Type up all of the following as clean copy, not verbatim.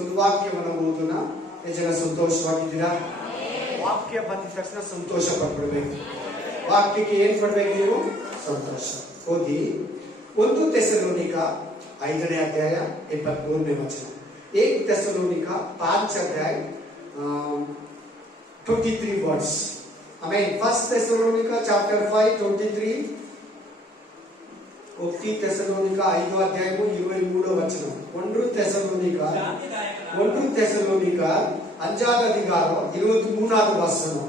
ಒಂದು ವಾಕ್ಯವನ್ನು ಓದೋಣ. ಜನ ಸಂತೋಷವಾಗಿದ್ದೀರಾ? ವಾಕ್ಯ ಬಂದ ತಕ್ಷಣ ಸಂತೋಷ ಪಡ್ಬಿಡ್ಬೇಕು. ವಾಕ್ಯಕ್ಕೆ ಏನ್ ಪಡ್ಬೇಕು ನೀವು? ಸಂತೋಷ. ಓದಿ 1 ಥೆಸಲೋನಿಕ 5ನೇ ಅಧ್ಯಾಯ 23ನೇ ವಚನ. 1 ಥೆಸಲೋನಿಕ 5 ಅಧ್ಯಾಯ 23 ವರ್ಡ್ಸ್. ಆಮೇಲೆ 1 ಥೆಸಲೋನಿಕ ಚಾಪ್ಟರ್ 5 23. 1 ಥೆಸಲೋನಿಕ 5 ಅಧ್ಯಾಯವು 23 ವಚನ. 1 ಥೆಸಲೋನಿಕ 5వ అధికారం 23వ వచనం.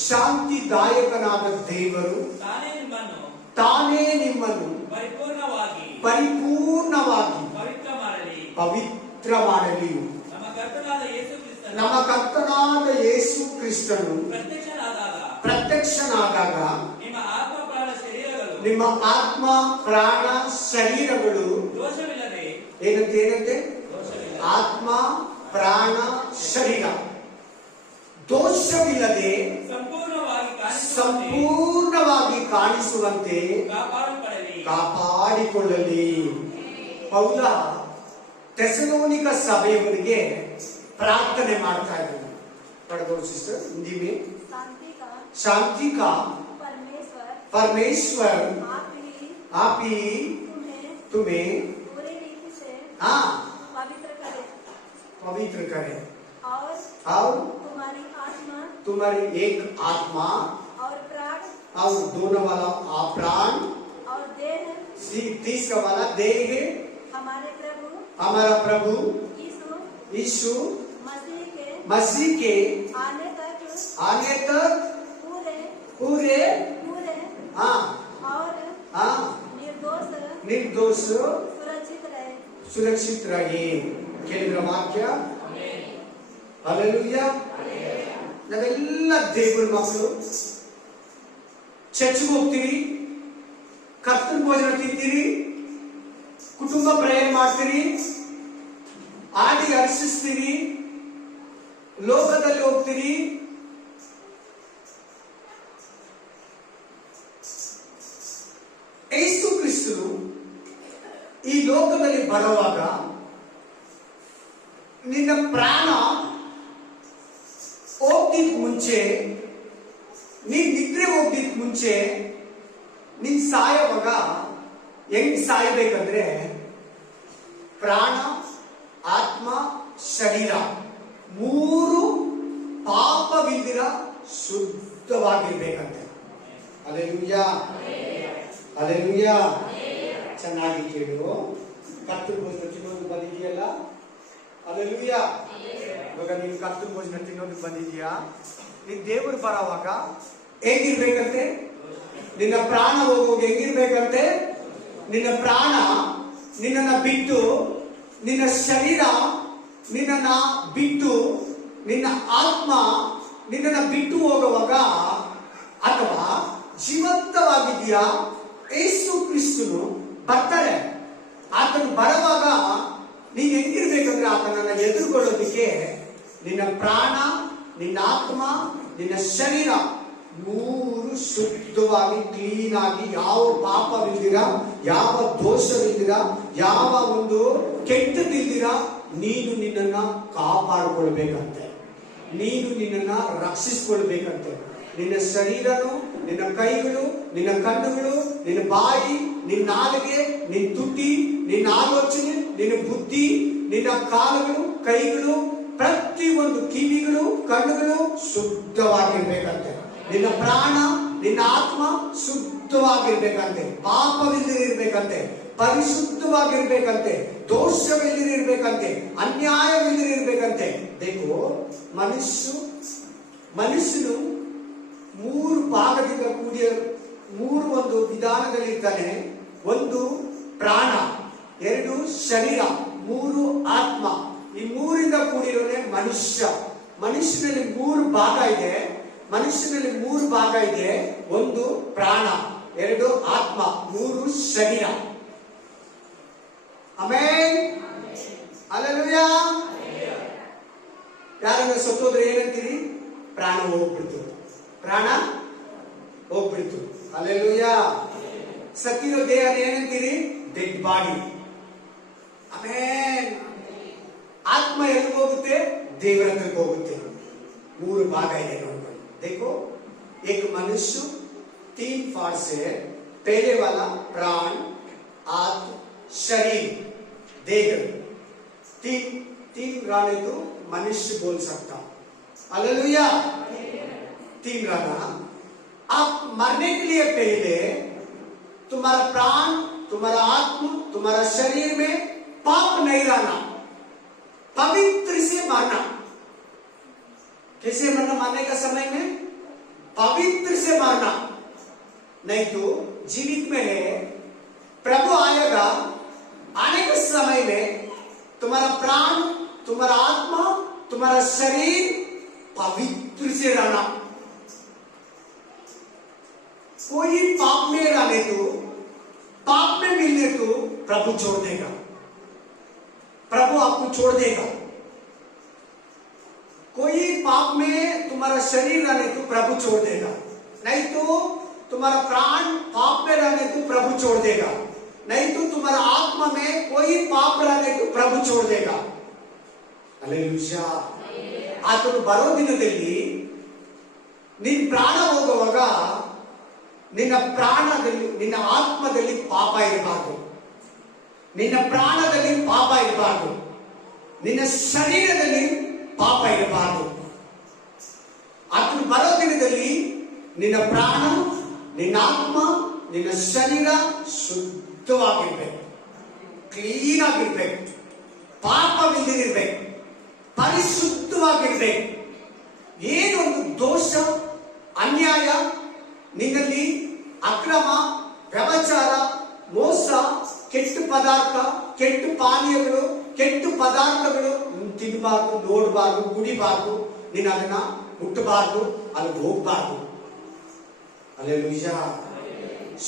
ಶಾಂತಿದಾಯಕನಾದ ದೇವರು ತಾನೇ ನಿಮ್ಮನ್ನು ಪರಿಪೂರ್ಣವಾಗಿ ಪವಿತ್ರ ಮಾಡಲಿ. ನಮ್ಮ ಕರ್ತನಾದ ಯೇಸು ಕ್ರಿಸ್ತನು ಪ್ರತ್ಯಕ್ಷನಾದಾಗ ನಿಮ್ಮ ಆತ್ಮ ಪ್ರಾಣ ಶರೀರಗಳು ಏನಂತೆ ಆತ್ಮ ಪ್ರಾಣ ಶರೀರ ದೋಷವಿಲ್ಲದೆ ಸಂಪೂರ್ಣವಾಗಿ ಕಾಣಿಸುವಂತೆ ಕಾಪಾಡಿಕೊಳ್ಳಲಿ. ಪೌಲ ಥೆಸಲೋನಿಕ ಸಭೆಯವರಿಗೆ ಪ್ರಾರ್ಥನೆ ಮಾಡ್ತಾ ಇದ್ದಾರೆ. ಪಡೆದವರು ಸಿಸ್ಟರ್ ಹಿಂದಿ में शांति का परमेश्वर आप ही तुम्हें पवित्र करे और तुम्हारी एक आत्मा और दोनों वाला प्राण और देह, तीसरा वाला देह हमारा प्रभु यीशु मसीह के आने तक पूरे निर्दोष सुरक्षित रहे. ಕೇಳಿದ್ರ ವಾಕ್ಯ? ಹಲ್ಲೆಲೂಯಾ. ನಾವೆಲ್ಲ ದೇವರ ಮಕ್ಕಳು ಚರ್ಚ್ಗೆ ಹೋಗ್ತೀರಿ, ಕರ್ತನ ಭೋಜನ ತಿಂತೀರಿ, ಕುಟುಂಬ ಪ್ರೇಯರ್ ಮಾಡ್ತೀರಿ, ಆಡಿ ಹರ್ಷಿಸ್ತೀರಿ, ಲೋಕದಲ್ಲಿ ಹೋಗ್ತೀರಿ. ಯೇಸು ಕ್ರಿಸ್ತನು ಈ ಲೋಕದಲ್ಲಿ ಬರುವಾಗ ನಿನ್ನ ಪ್ರಾಣ ಹೋಗ್ದಿದ್ ಮುಂಚೆ, ನೀನ್ ನಿದ್ರೆ ಹೋಗ್ದಿದ್ ಮುಂಚೆ, ನೀನ್ ಸಾಯುವಾಗ ಹೆಂಗ್ ಸಾಯಬೇಕಂದ್ರೆ ಪ್ರಾಣ ಆತ್ಮ ಶರೀರ 3 ಪಾಪವಿಲ್ದಿರ ಶುದ್ಧವಾಗಿರ್ಬೇಕಂತೆ. Hallelujah, hallelujah. ಚೆನ್ನಾಗಿ ಕೇಳು. ಕರ್ತನ ಭೋಜನ ತಿನ್ನೋದು ಬಂದಿದೆಯಲ್ಲ? ಹಲ್ಲೆಲೂಯಾ. ಇವಾಗ ನೀನು ಕರ್ತನ ಭೋಜನ ತಿನ್ನೋದಕ್ಕೆ ಬಂದಿದ್ಯಾ? ನೀನ್ ದೇವರು ಬರೋವಾಗ ಹೇಗಿರ್ಬೇಕಂತೆ? ನಿನ್ನ ಪ್ರಾಣ ಹೋಗೋಗಿ ಹೆಂಗಿರ್ಬೇಕಂತೆ? ನಿನ್ನ ಪ್ರಾಣ ನಿನ್ನನ್ನ ಬಿಟ್ಟು, ನಿನ್ನ ಶರೀರ ನಿನ್ನನ್ನ ಬಿಟ್ಟು, ನಿನ್ನ ಆತ್ಮ ನಿನ್ನನ್ನ ಬಿಟ್ಟು ಹೋಗುವಾಗ, ಅಥವಾ ಜೀವಂತವಾಗಿದೆಯಾ? ಯೇಸು ಕ್ರಿಸ್ತನು ಬರ್ತಾರೆ. ಆತನು ಬರುವಾಗ ನೀನ್ ಹೆಂಗಿರ್ಬೇಕಂದ್ರೆ ಆತನನ್ನ ಎದುರುಗೊಳ್ಳೋದಕ್ಕೆ ನಿನ್ನ ಪ್ರಾಣ, ನಿನ್ನ ಆತ್ಮ, ನಿನ್ನ ಶರೀರ 3 ಶುದ್ಧವಾಗಿ ಕ್ಲೀನ್ ಆಗಿ, ಯಾವ ಪಾಪವಿಲ್ದಿರ, ಯಾವ ದೋಷವಿಲ್ದಿರ, ಯಾವ ಒಂದು ಕೆಟ್ಟದಿಲ್ದಿರ ನೀನು ನಿನ್ನನ್ನ ಕಾಪಾಡಿಕೊಳ್ಬೇಕಂತೆ. ನೀನು ನಿನ್ನನ್ನ ರಕ್ಷಿಸಿಕೊಳ್ಬೇಕಂತೆ. ನಿನ್ನ ಶರೀರನು, ನಿನ್ನ ಕೈಗಳು, ನಿನ್ನ ಕಣ್ಣುಗಳು, ನಿನ್ನ ಬಾಯಿ, ನಿನ್ನ ನಾಲಿಗೆ, ನಿನ್ನ ತುಟಿ, ನಿನ್ನ ಆಲೋಚನೆ, ನಿನ್ನ ಬುದ್ಧಿ, ನಿನ್ನ ಕಾಲುಗಳು, ಕೈಗಳು, ಪ್ರತಿಯೊಂದು ಕಿವಿಗಳು, ಕಣ್ಣುಗಳು ಶುದ್ಧವಾಗಿರ್ಬೇಕಂತೆ. ನಿನ್ನ ಪ್ರಾಣ, ನಿನ್ನ ಆತ್ಮ ಶುದ್ಧವಾಗಿರ್ಬೇಕಂತೆ. ಪಾಪವಿಲ್ಲದಿರಬೇಕಂತೆ, ಪರಿಶುದ್ಧವಾಗಿರ್ಬೇಕಂತೆ, ದೋಷವಿಲ್ಲದಿರಬೇಕಂತೆ, ಅನ್ಯಾಯವಿಲ್ಲದಿರಬೇಕಂತೆ. देखो ಮನುಷ್ಯನು 3 ಭಾಗದಿಂದ ಕೂಡಿಯ 3 ಒಂದು ವಿಧಾನದಲ್ಲಿ ಇರ್ತಾನೆ. 1 ಪ್ರಾಣ, 2 ಶರೀರ, 3 ಆತ್ಮ. ಈ 3ರಿಂದ ಕೂಡಿರೋನೆ ಮನುಷ್ಯ. ಮನುಷ್ಯನಲ್ಲಿ 3 ಭಾಗ ಇದೆ. ಮನುಷ್ಯನಲ್ಲಿ 3 ಭಾಗ ಇದೆ. 1 ಪ್ರಾಣ, 2 ಆತ್ಮ, 3 ಶರೀರ. Amen, hallelujah. ಯಾರನ್ನ ಸತ್ತೋದ್ರೆ ಏನಂತೀರಿ? ಪ್ರಾಣ ಹೋಗ್ಬಿಡ್ತು, ಪ್ರಾಣ ಹೋಗ್ಬಿಡ್ತು. ಹಲ್ಲೆಲೂಯಾ. ಸತ್ತಿರೋ ದೇಹ ಏನಂತೀರಿ? Dead body. ಆಮೇನ್. ಆತ್ಮ ಎಲ್ಲಿಗೆ ಹೋಗುತ್ತೆ? ದೇವರ ಹತ್ರಕ್ಕೆ ಹೋಗುತ್ತೆ. 3 ಭಾಗ ಇದೆ ನೋಡ್ಕೊಳ್ಳಿ. देखो एक मनुष्य 3 पार्ट से है. पहले वाला प्राण, आत्मा, शरीर, देह. तीन राणे तो मनुष्य बोल सकता. हालेलुया. 3 राना. आप मरने के लिए पहले तुम्हारा प्राण, तुम्हारा आत्मा, तुम्हारा शरीर में पाप नहीं रहना, पवित्र से मरना. कैसे मरना? मरने का समय में पवित्र से मरना. नहीं तो जीवित में है, प्रभु आएगा, आने के समय में तुम्हारा प्राण, तुम्हारा आत्मा, तुम्हारा शरीर पवित्र से रहना. कोई पाप में रहने तो, पाप में मिलने तो प्रभु छोड़ देगा. प्रभु आपको छोड़ देगा. कोई पाप में तुम्हारा शरीर रहने तो प्रभु छोड़ देगा. नहीं तो तुम्हारा प्राण पाप में रहने तो प्रभु छोड़ देगा. नहीं तो तुम्हारा आत्मा में कोई पाप रहने तो प्रभु छोड़ देगा. हालेलुया. ಆತನು ಬರೋ ದಿನದಲ್ಲಿ ನಿನ್ನ ಪ್ರಾಣ ಹೋಗುವಾಗ ನಿನ್ನ ಪ್ರಾಣದಲ್ಲಿ, ನಿನ್ನ ಆತ್ಮದಲ್ಲಿ ಪಾಪ ಇರಬಾರ್ದು. ನಿನ್ನ ಪ್ರಾಣದಲ್ಲಿ ಪಾಪ ಇರಬಾರ್ದು. ನಿನ್ನ ಶರೀರದಲ್ಲಿ ಪಾಪ ಇರಬಾರ್ದು. ಆತನು ಬರೋ ದಿನದಲ್ಲಿ ನಿನ್ನ ಪ್ರಾಣ, ನಿನ್ನ ಆತ್ಮ, ನಿನ್ನ ಶರೀರ ಶುದ್ಧವಾಗಿರ್ಬೇಕು, ಕ್ಲೀನ್ ಆಗಿರ್ಬೇಕು, ಪಾಪವಿಲ್ಲದಿರ್ಬೇಕು, ಪರಿಶುದ್ಧವಾಗಿರ್ಬೇಕು. ಏನೊಂದು ದೋಷ, ಅನ್ಯಾಯ ನಿನ್ನಲ್ಲಿ, ಅಕ್ರಮ, ವ್ಯಭಿಚಾರ, ಮೋಸ, ಕೆಟ್ಟ ಪದಾರ್ಥ, ಕೆಟ್ಟ ಪಾನೀಯಗಳು, ಕೆಟ್ಟ ಪದಾರ್ಥಗಳು ತಿನ್ನಬಾರ್ದು, ನೋಡಬಾರ್ದು, ಕುಡಿಬಾರ್ದು. ನೀನು ಅದನ್ನ ಮುಟ್ಟಬಾರ್ದು, ಅಲ್ಲಿಗೆ ಹೋಗ್ಬಾರ್ದು. ಹಲ್ಲೆಲೂಯಾ.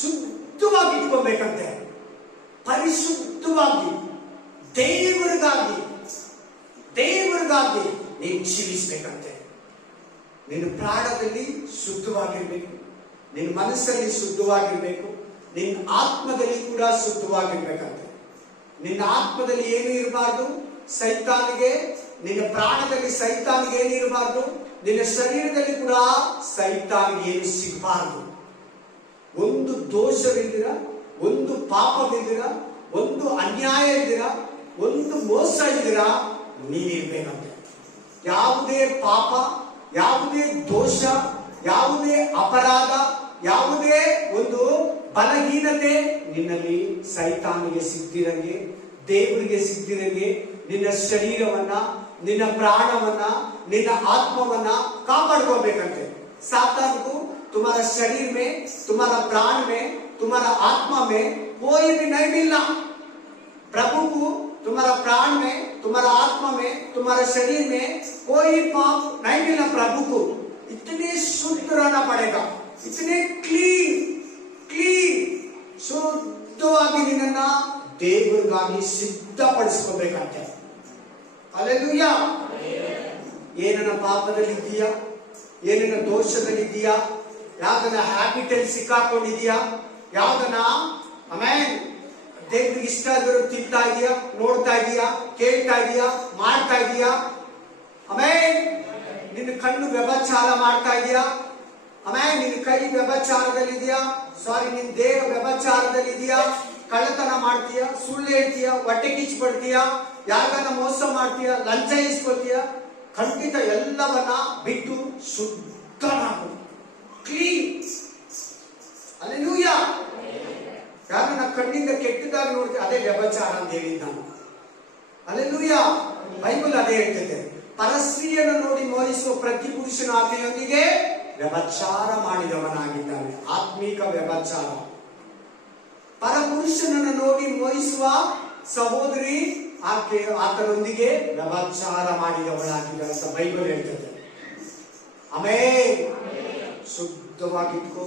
ಶುದ್ಧವಾಗಿ ಇಟ್ಕೊಬೇಕಂತೆ, ಪರಿಶುದ್ಧವಾಗಿ ದೇವರಿಗಾಗಿ ನೀನು ಜೀವಿಸಬೇಕಂತೆ. ನಿನ್ನ ಪ್ರಾಣದಲ್ಲಿ ಶುದ್ಧವಾಗಿರ್ಬೇಕು, ನಿನ್ನ ಮನಸ್ಸಲ್ಲಿ ಶುದ್ಧವಾಗಿರ್ಬೇಕು, ನಿನ್ನ ಆತ್ಮದಲ್ಲಿ ಕೂಡ ಶುದ್ಧವಾಗಿರ್ಬೇಕಂತೆ. ನಿನ್ನ ಆತ್ಮದಲ್ಲಿ ಏನು ಇರಬಾರ್ದು? ಸೈತಾನಿಗೆ. ನಿನ್ನ ಪ್ರಾಣದಲ್ಲಿ ಸೈತಾನಿಗೆ ಏನು ಇರಬಾರ್ದು? ನಿನ್ನ ಶರೀರದಲ್ಲಿ ಕೂಡ ಸೈತಾನಿಗೆ ಏನು ಸಿಗಬಾರ್ದು. ಒಂದು ದೋಷವಿದ್ದೀರ, ಒಂದು ಪಾಪವಿದ್ದೀರ, ಒಂದು ಅನ್ಯಾಯ ಇದ್ದೀರ, ಒಂದು ಮೋಸ ಇದ್ದೀರಾ, ನೀನಿರ್ಬೇಕಂತೆ. ಯಾವುದೇ ಪಾಪ, ಯಾವುದೇ ದೋಷ, ಯಾವುದೇ ಅಪರಾಧ, ಯಾವುದೇ ಒಂದು ಬಲಹೀನತೆ ನಿನ್ನಲ್ಲಿ ಸೈತಾನಿಗೆ ಸಿಗ್ದಿರಂಗೆ, ದೇವರಿಗೆ ಸಿಗ್ದಿರಂಗೆ ನಿನ್ನ ಶರೀರವನ್ನ, ನಿನ್ನ ಪ್ರಾಣವನ್ನ, ನಿನ್ನ ಆತ್ಮವನ್ನ ಕಾಪಾಡ್ಕೋಬೇಕಂತೆ. सातान को तुम्हारा शरीर में, तुम्हारा प्राण में, तुम्हारा आत्मा में कोई भी नहीं मिलना. प्रभु को तुम्हारा प्राण में, तुम्हारा आत्मा में, तुम्हारा शरीर में कोई पाप नहीं मिलना. प्रभु को इतने शुद्ध रहना पड़ेगा, इतने क्लीन ಶುದ್ಧವಾಗಿ ನಿನ್ನನ್ನ ದೇವರಿಗಾಗಿ ಸಿದ್ಧಪಡಿಸ್ಕೋಬೇಕಂತೆ. ಹಲ್ಲೆಲೂಯಾ. ಏನನ್ನ ಪಾಪದಲ್ಲಿದ್ದೀಯಾ, ಏನನ್ನ ದೋಷದಲ್ಲಿದ್ದೀಯಾ, ಯಾವ್ದನ್ನ ಹ್ಯಾಬಿಟ್ ಅಲ್ಲಿ ಸಿಕ್ಕಾಕೊಂಡಿದೀಯಾ, ಯಾವ್ದನ್ನ ಆಮೇನ್ ದೇವರಿಗೆ ಇಷ್ಟ ಆದರೂ ತಿಂತಾ ಇದೀಯಾ, ನೋಡ್ತಾ ಇದೀಯಾ, ಕೇಳ್ತಾ ಇದೀಯಾ, ಮಾಡ್ತಾ ಇದೀಯಾ. ಆಮೇನ್ ನಿನ್ನ ಕಣ್ಣು ವ್ಯಭಿಚಾರ ಮಾಡ್ತಾ ಇದೀಯಾ, ಆಮೇನ್ ನಿನ್ನ ಕೈ ವ್ಯಭಿಚಾರದಲ್ಲಿದೆಯಾ, ನಿನ್ನ ದೇಹ ವ್ಯಭಿಚಾರದಲ್ಲಿದೆಯಾ, ಕಳ್ಳತನ ಮಾಡ್ತೀಯಾ, ಸುಳ್ಳು ಹೇಳ್ತೀಯಾ, ಹೊಟ್ಟೆ ಕಿಚ್ಚು ಪಡ್ತೀಯಾ, ಯಾರನ್ನ ಮೋಸ ಮಾಡ್ತೀಯಾ, ಲಂಚ ಇಸ್ಕೊತೀಯಾ, ಖಂಡಿತ ಎಲ್ಲವನ್ನ ಬಿಟ್ಟು ಶುದ್ಧನಾಗು, ಕ್ಲೀನ್. ಹಲ್ಲೆಲೂಯಾ. ಯಾರನ್ನ ಕಣ್ಣಿಂದ ಕೆಟ್ಟದಾಗಿ ನೋಡ್ತೀಯ ಅದೇ ವ್ಯಭಿಚಾರ ಅಂತ ಹೇಳಿದ್ದ ನಾನು. ಹಲ್ಲೆಲೂಯಾ. ಬೈಬಲ್ ಅದೇ ಹೇಳ್ತದೆ, ಪರಸ್ತ್ರೀಯನ್ನು ನೋಡಿ ಮೋಹಿಸುವ ಪ್ರತಿ ಪುರುಷನ ಆಕೆಯೊಂದಿಗೆ ವ್ಯಭಿಚಾರ ಮಾಡಿದವನಾಗಿದ್ದಾನೆ. ಆತ್ಮೀಕ ವ್ಯಭಿಚಾರ. ಪರಪುರುಷನನ್ನು ನೋಡಿ ಮೋಹಿಸುವ ಸಹೋದರಿ ಆತನೊಂದಿಗೆ ವ್ಯಭಿಚಾರ ಮಾಡಿದವಳಾಗಿದ್ದಾಳೆ ಅಂತ ಬೈಬಲ್ ಹೇಳ್ತದೆ. ಆಮೇನ್. ಶುದ್ಧವಾಗಿಟ್ಕೋ.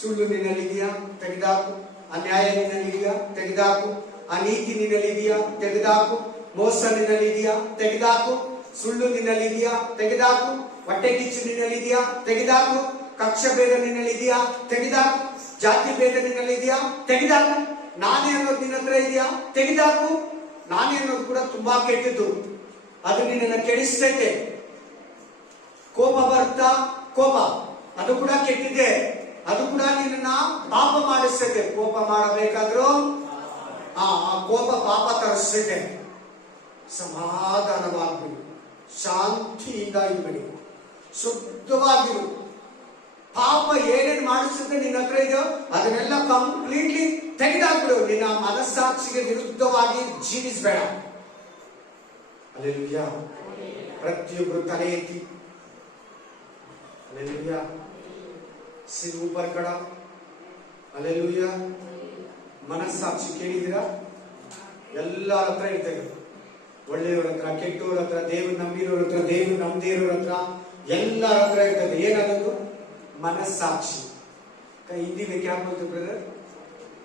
ಸುಳ್ಳು ನಿನ್ನಲ್ಲಿದೆಯಾ, ತೆಗೆದಾಕು. ಅನ್ಯಾಯ ನಿನ್ನಲ್ಲಿದೆಯಾ, ತೆಗೆದಾಕು. ಅನೀತಿ ನಿನ್ನಲ್ಲಿದೆಯಾ, ತೆಗೆದಾಕು. ಮೋಸ ನಿನ್ನಲ್ಲಿದೆಯಾ, ತೆಗೆದಾಕು. ಸುಳ್ಳು ನಿನ್ನಲ್ಲಿದೆಯಾ, ತೆಗೆದಾಕು. ಹೊಟ್ಟೆ ಕಿಚ್ಚು ನಿನ್ನಲ್ಲಿದೆಯಾ, ತೆಗೆದಾಕು. ಕಕ್ಷ ಭೇದ ನಿನ್ನಲ್ಲಿದೆಯಾ, ತೆಗೆದಾಕು. ಜಾತಿ ಭೇದ ನಿನ್ನಲ್ಲಿದೆಯಾ, ತೆಗೆದಾಕು. ನಾನೇ ಅನ್ನೋದು ನಿನ್ನ ಹತ್ರ ಇದೆಯಾ, ತೆಗೆದಾಕು. ನಾನೇ ಅನ್ನೋದು ಕೂಡ ತುಂಬಾ ಕೆಟ್ಟದ್ದು. ಅದು ನಿನ್ನನ್ನು ಕೆಡಿಸ್ತೈತೆ. ಕೋಪ ಬರ್ತಾ ಕೋಪ ಅದು ಕೂಡ ಕೆಟ್ಟಿದೆ. ಅದು ಕೂಡ ನಿನ್ನ ಪಾಪ ಮಾಡಿಸ್ತೈತೆ. ಕೋಪ ಮಾಡಬೇಕಾದ್ರೂ ಆ ಕೋಪ ಪಾಪ ತರಿಸ್ತೈತೆ. ಸಮಾಧಾನವಾಗ್ಬಿಡು, ಶಾಂತಿಯಿಂದ ಇದ್ಬಿಡಿ, ಶುದ್ಧವಾಗಿರು. ಪಾಪ ಏನೇನು ಮಾಡಿಸುತ್ತೆ ನಿನ್ನ ಹತ್ರ ಇದೆಯೋ ಅದನ್ನೆಲ್ಲ ಕಂಪ್ಲೀಟ್ಲಿ ತೆಗೆದಾಕ್ಬಿಡು. ನಿನ್ನ ಮನಸ್ಸಾಕ್ಷಿಗೆ ವಿರುದ್ಧವಾಗಿ ಜೀವಿಸಬೇಡ. ಅಲ್ಲೆಲೂಯಾ. ಪ್ರತಿಯೊಬ್ಬರು ತಲೆ ಎತ್ತಿ ಅಲ್ಲೆಲೂಯಾ. ಸಿರ್ ऊपर ಕಡ ಅಲ್ಲೆಲೂಯಾ. ಮನಸ್ಸಾಕ್ಷಿ ಕೇಳಿದಿರಾ? ಎಲ್ಲರ ಹತ್ರ ಇರ್ತದೆ. ಒಳ್ಳೆಯವ್ರ ಹತ್ರ, ಕೆಟ್ಟವ್ರ ಹತ್ರ, ದೇವ್ರು ನಂಬಿರೋರ ಹತ್ರ, ದೇವ್ರು ನಂಬದೇ ಇರೋರ ಹತ್ರ, ಎಲ್ಲರ ಹತ್ರ ಇರ್ತದೆ. ಏನದು? मनस्साक्षी. हिंदी में क्या बोलते ब्रदर?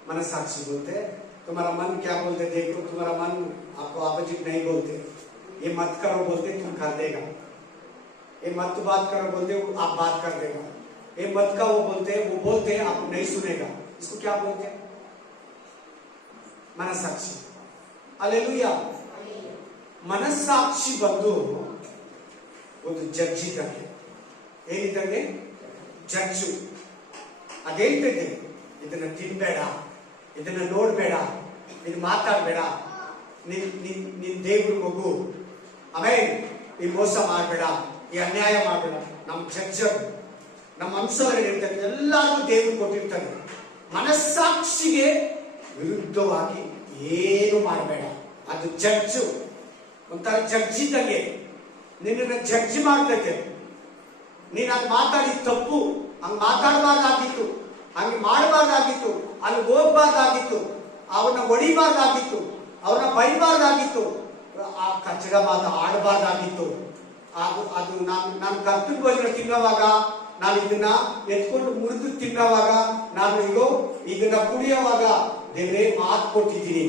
मनस्साक्षी बोलते। तुम्हारा मन क्या बोलते देखो। तुम्हारा मन आपको अपोजिट नहीं बोलते। ये मत करो बोलते तुम कर देगा। ये मत बात करो बोलते आप बात कर देगा। ये मत का वो बोलते आप नहीं सुनेगा। इसको क्या बोलते? मनस्साक्षी। हालेलुया. मनस्साक्षी ಬಂದು ಒಂದು ಜಡ್ಜ್ ಇದ್ದಂಗೆ. ಏನಿದ್ದಂಗೆ? ಜಡ್ಜು. ಅದೇಳ್ತೈತೆ, ಇದನ್ನ ತಿನ್ಬೇಡ, ಇದನ್ನ ನೋಡ್ಬೇಡ, ಇದು ಮಾತಾಡ್ಬೇಡ, ನಿನ್ ದೇವ್ರ ಮಗು, ಆಮೇಲೆ ಈ ಮೋಸ ಮಾಡ್ಬೇಡ, ಈ ಅನ್ಯಾಯ ಮಾಡ್ಬೇಡ. ನಮ್ ಜಡ್ಜರ್ ನಮ್ಮ ಅಂಶಗಳು ಇರ್ತದೆ. ಎಲ್ಲಾರು ದೇವ್ರು ಕೊಟ್ಟಿರ್ತಾರೆ. ಮನಸ್ಸಾಕ್ಷಿಗೆ ವಿರುದ್ಧವಾಗಿ ಏನು ಮಾಡಬೇಡ. ಅದು ಜಡ್ಜು. ಒಂಥರ ಜಡ್ಜ್ ಇದ್ದಂಗೆ ನಿನ್ನ ಜಡ್ಜ್ ಮಾಡ್ತೈತೆ. ನೀನ್ ಅದು ಮಾತಾಡಿ ತಪ್ಪು, ಹಂಗ ಮಾತಾಡಬಾರ್ದಾಗಿತ್ತು, ಹಂಗೆ ಮಾಡಬಾರ್ದಾಗಿತ್ತು, ಅಲ್ಲಿ ಹೋಗ್ಬಾರ್ದಾಗಿತ್ತು, ಅವನ್ನ ಹೊಡಿಬಾರ್ದಾಗಿತ್ತು, ಅವ್ರನ್ನ ಬೈಬಾರ್ದಾಗಿತ್ತು, ಆ ಕಚ್ಚಡ ಮಾತು ಆಡಬಾರ್ದಾಗಿತ್ತು. ಅದು ನಾನು ಕರ್ತನ ಭೋಜನ ತಿನ್ನೋವಾಗ, ನಾನು ಇದನ್ನ ಎತ್ಕೊಂಡು ಮುರಿದು ತಿನ್ನೋವಾಗ, ನಾನು ಇದನ್ನ ಕುಡಿಯೋವಾಗ ದೇವರೇ ಮಾತು ಕೊಟ್ಟಿದ್ದೀನಿ.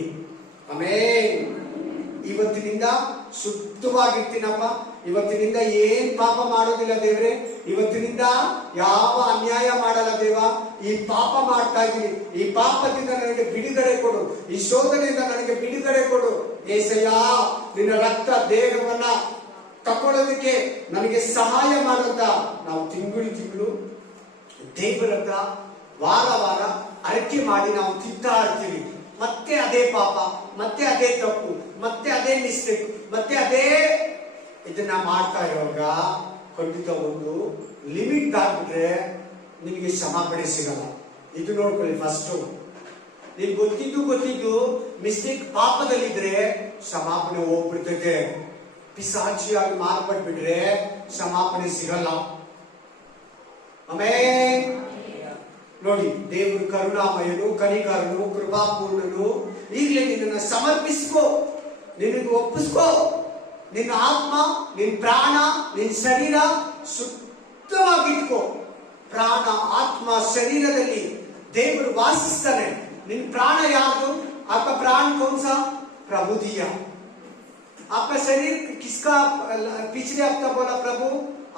ಆಮೇಲೆ ಇವತ್ತಿನಿಂದ ಶುದ್ಧವಾಗಿರ್ತೀನಪ್ಪ. ಇವತ್ತಿನಿಂದ ಏನ್ ಪಾಪ ಮಾಡೋದಿಲ್ಲ ದೇವ್ರೆ. ಇವತ್ತಿನಿಂದ ಯಾವ ಅನ್ಯಾಯ ಮಾಡಲ್ಲ ದೇವ. ಈ ಪಾಪ ಮಾಡ್ತಾ ಇದ್ದೀನಿ, ಈ ಪಾಪದಿಂದ ನನಗೆ ಬಿಡುಗಡೆ ಕೊಡು, ಈ ಶೋಧನೆಯಿಂದ ನನಗೆ ಬಿಡುಗಡೆ ಕೊಡು ಏಸಯ್ಯ. ನಿನ್ನ ರಕ್ತ ದೇಹವನ್ನ ತಕೊಳ್ಳೋದಕ್ಕೆ ನನಗೆ ಸಹಾಯ ಮಾಡಂತ ನಾವು ತಿಂಗಳು ದೇವರ ಹತ್ರ ವಾರ ವಾರ ಅರಕೆ ಮಾಡಿ ನಾವು ತಿಂತಾ ಇರ್ತೀವಿ. ಮತ್ತೆ ಅದೇ ಪಾಪ, ಮತ್ತೆ ಅದೇ ತಪ್ಪು, ಮತ್ತೆ ಅದೇ ಮಿಸ್ಟೇಕ್, ಮತ್ತೆ ಅದೇ ಇದನ್ನ ಮಾಡ್ತಾ ಇರುವಾಗ ಖಂಡಿತ ಒಂದು ಲಿಮಿಟ್ ದಾಟ್ಬಿಟ್ರೆ ನಿಮಗೆ ಕ್ಷಮಾಪಣೆ ಸಿಗಲ್ಲ. ಇದು ನೋಡ್ಕೊಳ್ಳಿ. ಫಸ್ಟ್ ನೀನ್ ಗೊತ್ತಿದ್ದು ಮಿಸ್ಟೇಕ್ ಪಾಪದಲ್ಲಿದ್ರೆ ಕ್ಷಮಾಪಣೆ ಹೋಗ್ಬಿಡ್ತೈತೆ. ಪಿಸಾಚಿಯಾಗಿ ಮಾರ್ಪಟ್ಬಿಟ್ರೆ ಕ್ಷಮಾಪಣೆ ಸಿಗಲ್ಲ. ಆಮೇಲೆ ನೋಡಿ, ದೇವರು ಕರುಣಾಮಯನು, ಕನಿಕರನು, ಕೃಪಾಪೂರ್ಣನು. ಈಗಲೇ ನಿನ್ನನ್ನು ಸಮರ್ಪಿಸ್ಕೋ, ನಿನಗೆ ಒಪ್ಪಿಸ್ಕೋ. ನಿನ್ನ ಆತ್ಮ, ನಿನ್ನ ಪ್ರಾಣ, ನಿನ್ನ ಶರೀರ ಶುದ್ಧವಾಗಿಟ್ಕೋ. ಪ್ರಾಣ, ಆತ್ಮ, ಶರೀರದಲ್ಲಿ ದೇವರು ವಾಸಿಸ್ತಾನೆ. ನಿನ್ನ ಪ್ರಾಣ ಯಾವುದು? आपका प्राण कौन सा? प्रभु दिया. आपका शरीर किसका? पिछले हफ्ता बोला प्रभु,